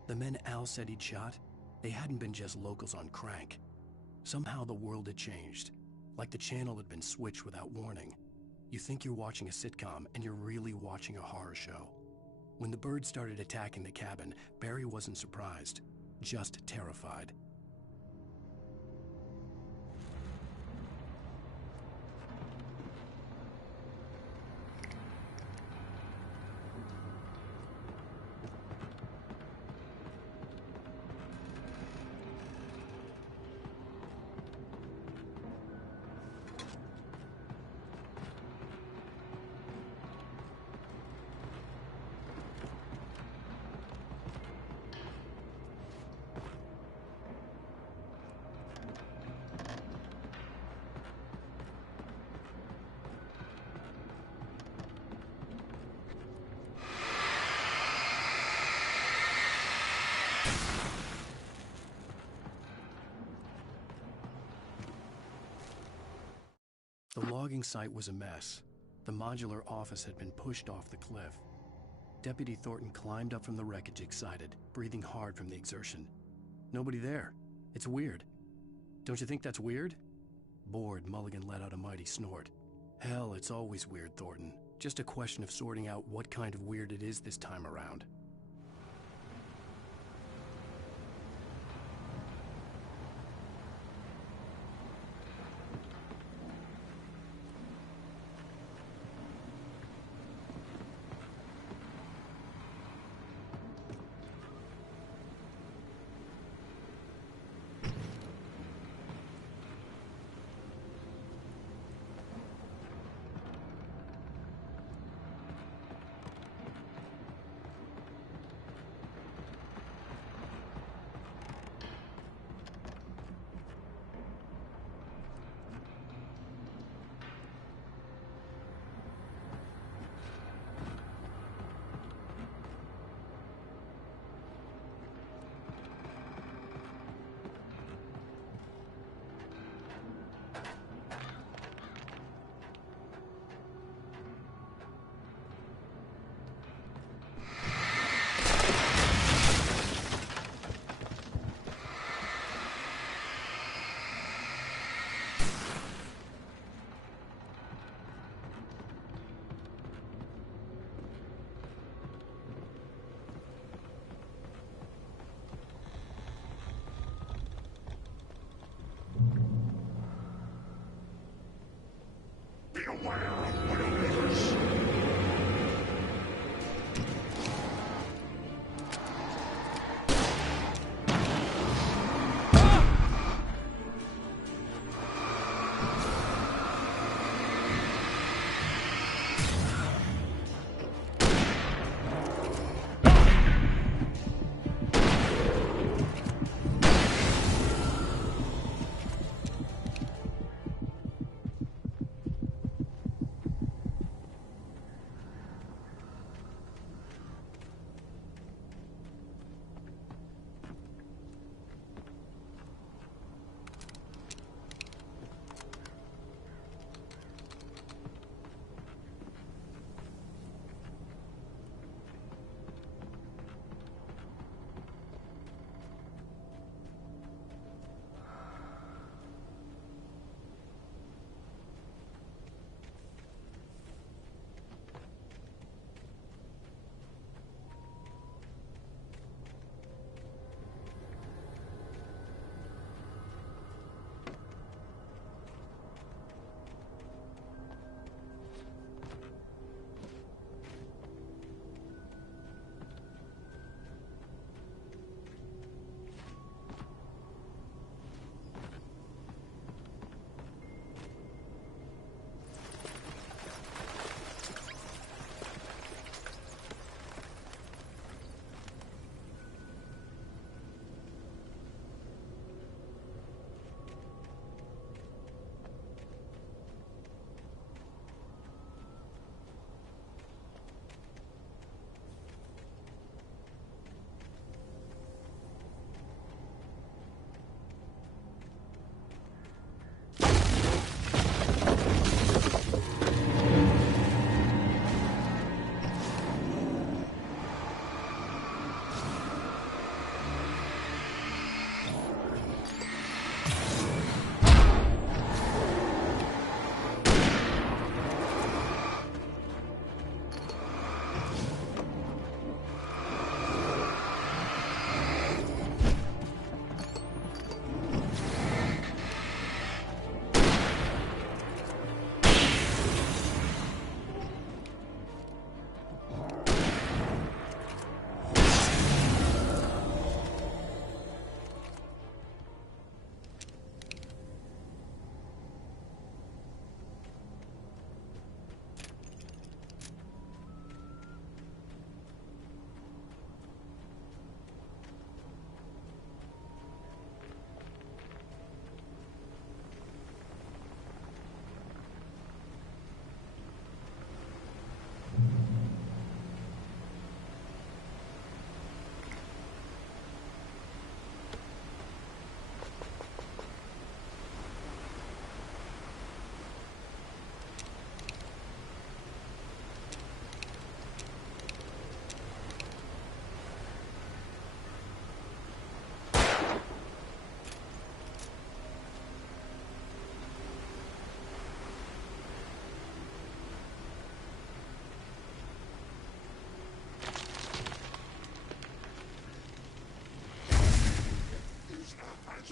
The men Al said he'd shot, they hadn't been just locals on crank. Somehow the world had changed, like the channel had been switched without warning. You think you're watching a sitcom, and you're really watching a horror show. When the birds started attacking the cabin, Barry wasn't surprised, just terrified. The logging site was a mess. The modular office had been pushed off the cliff. Deputy Thornton climbed up from the wreckage excited, breathing hard from the exertion. Nobody there. It's weird. Don't you think that's weird? Bored, Mulligan let out a mighty snort. Hell, it's always weird, Thornton. Just a question of sorting out what kind of weird it is this time around.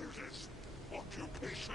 hazardous occupation.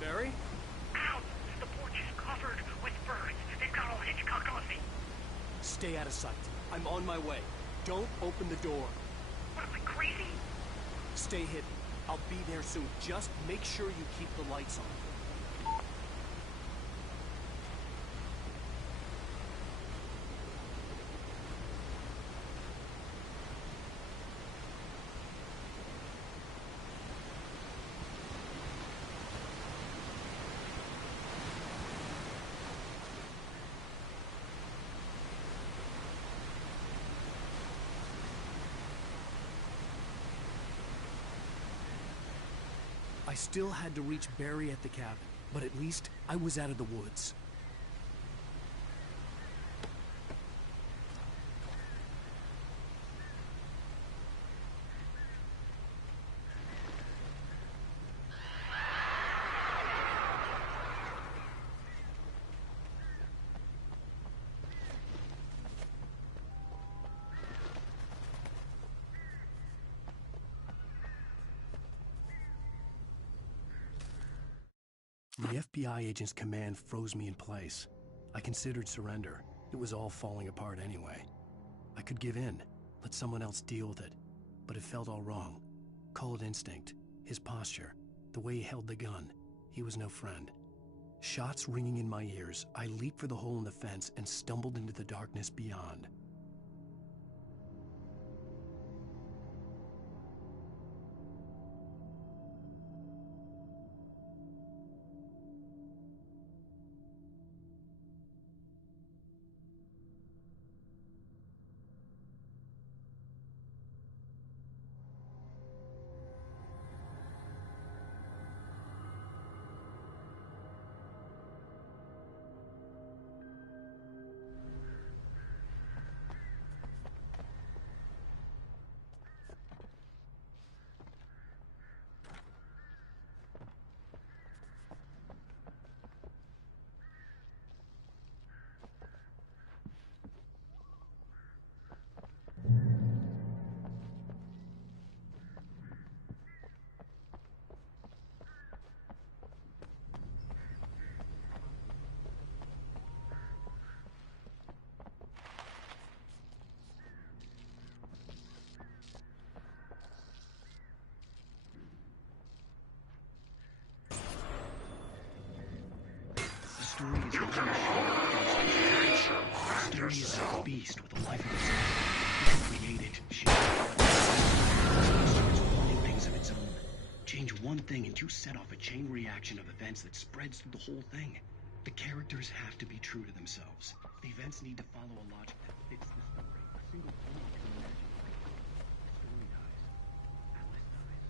Barry? Ow! The porch is covered with birds. They've got all Hitchcock on me. Stay out of sight. I'm on my way. Don't open the door. What am I, crazy? Stay hidden. I'll be there soon. Just make sure you keep the lights on. I still had to reach Barry at the cabin, but at least I was out of the woods. The FBI agent's command froze me in place. I considered surrender. It was all falling apart anyway. I could give in, let someone else deal with it, but it felt all wrong. Call it instinct, his posture, the way he held the gun. He was no friend. Shots ringing in my ears, I leaped for the hole in the fence and stumbled into the darkness beyond. Story is not a story is a beast with a life of its own. You create it, shape it, starts wanting things of its own. Change one thing and you set off a chain reaction of events that spreads through the whole thing. The characters have to be true to themselves. The events need to follow a logic that fits the story. A single flaw can imagine. The story dies. Alice dies.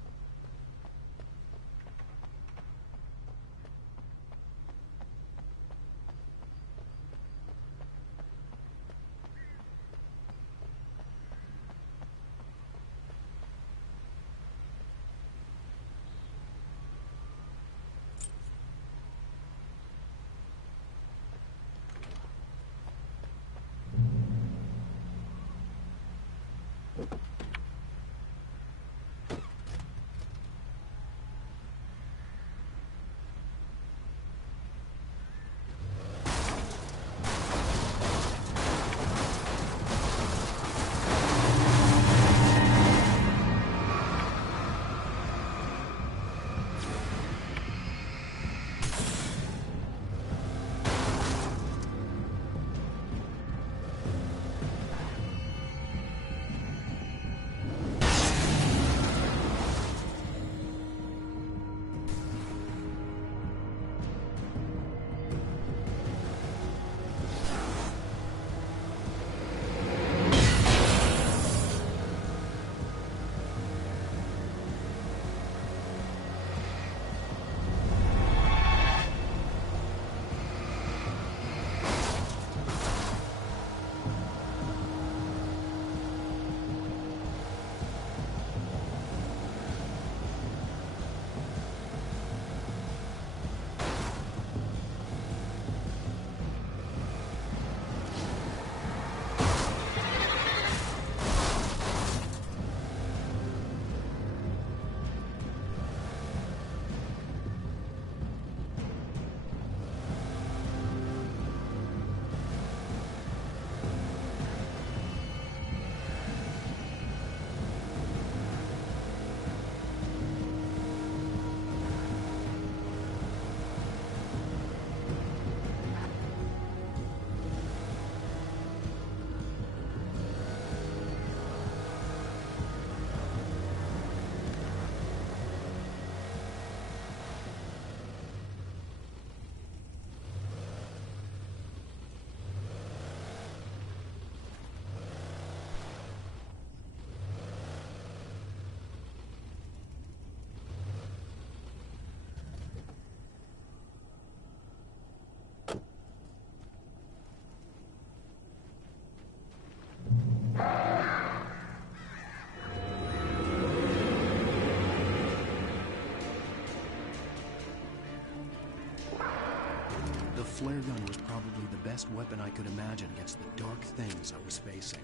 flare gun was probably the best weapon I could imagine against the dark things I was facing.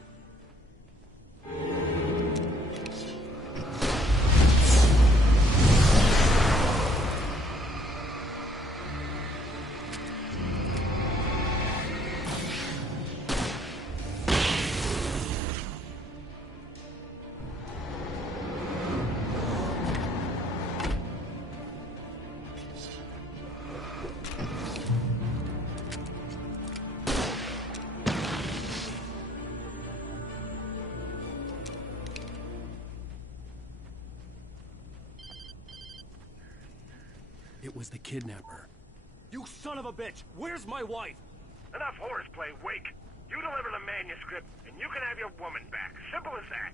It was the kidnapper. You son of a bitch! Where's my wife? Enough horseplay, Wake. You deliver the manuscript, and you can have your woman back. Simple as that.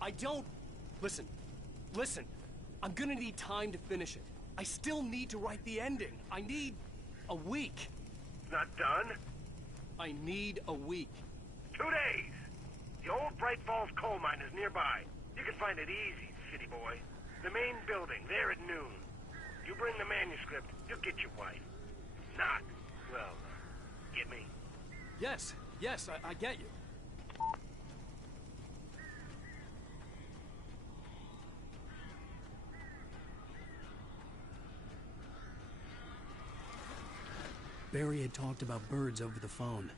I don't... Listen. Listen. I'm gonna need time to finish it. I still need to write the ending. I need... a week. Not done? I need a week. 2 days. The old Bright Falls coal mine is nearby. You can find it easy, city boy. The main building, there at noon. You bring the manuscript, you'll get your wife. Not, well, get me? Yes, I get you. Barry had talked about birds over the phone.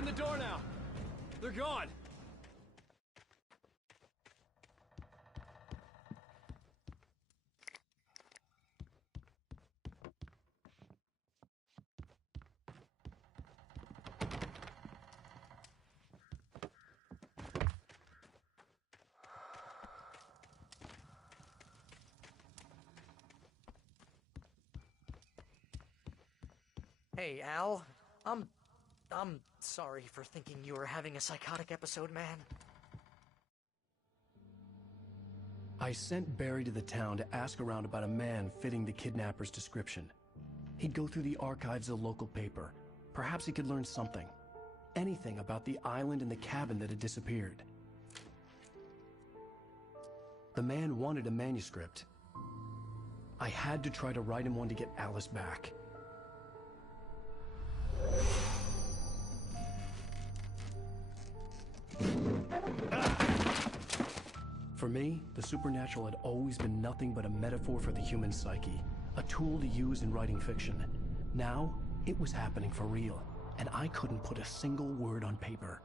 Open the door now. They're gone. Hey, Al. I'm sorry for thinking you were having a psychotic episode, man. I sent Barry to the town to ask around about a man fitting the kidnapper's description. He'd go through the archives of the local paper. Perhaps he could learn something. Anything about the island and the cabin that had disappeared. The man wanted a manuscript. I had to try to write him one to get Alice back. For me, the supernatural had always been nothing but a metaphor for the human psyche, a tool to use in writing fiction. Now, it was happening for real, and I couldn't put a single word on paper.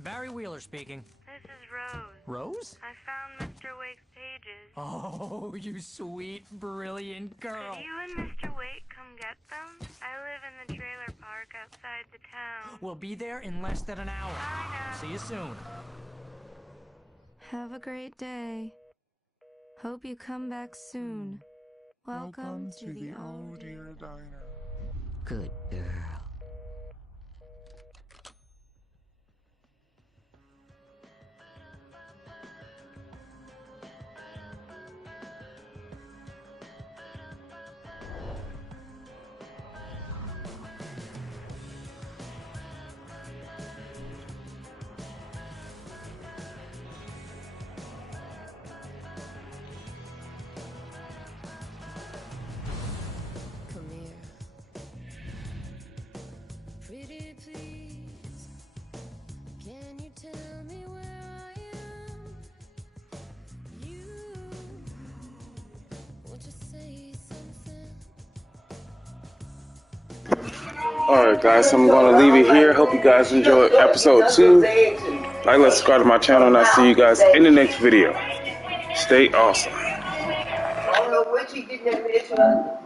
Barry Wheeler speaking. This is Rose. Rose? I found Mr. Wake's pages. Oh, you sweet, brilliant girl. Could you and Mr. Wake come get them? I live in the trailer park outside the town. We'll be there in less than an hour. Bye now. See you soon. Have a great day. Hope you come back soon. Welcome to the Oh Dear Diner. Good girl. Pretty please, can you tell me where I am? You, won't you say something? Alright guys, I'm going to leave it here. Hope you guys enjoyed episode 2. Like, subscribe to my channel, and I'll see you guys in the next video. Stay awesome. I don't know what you did in that bitch.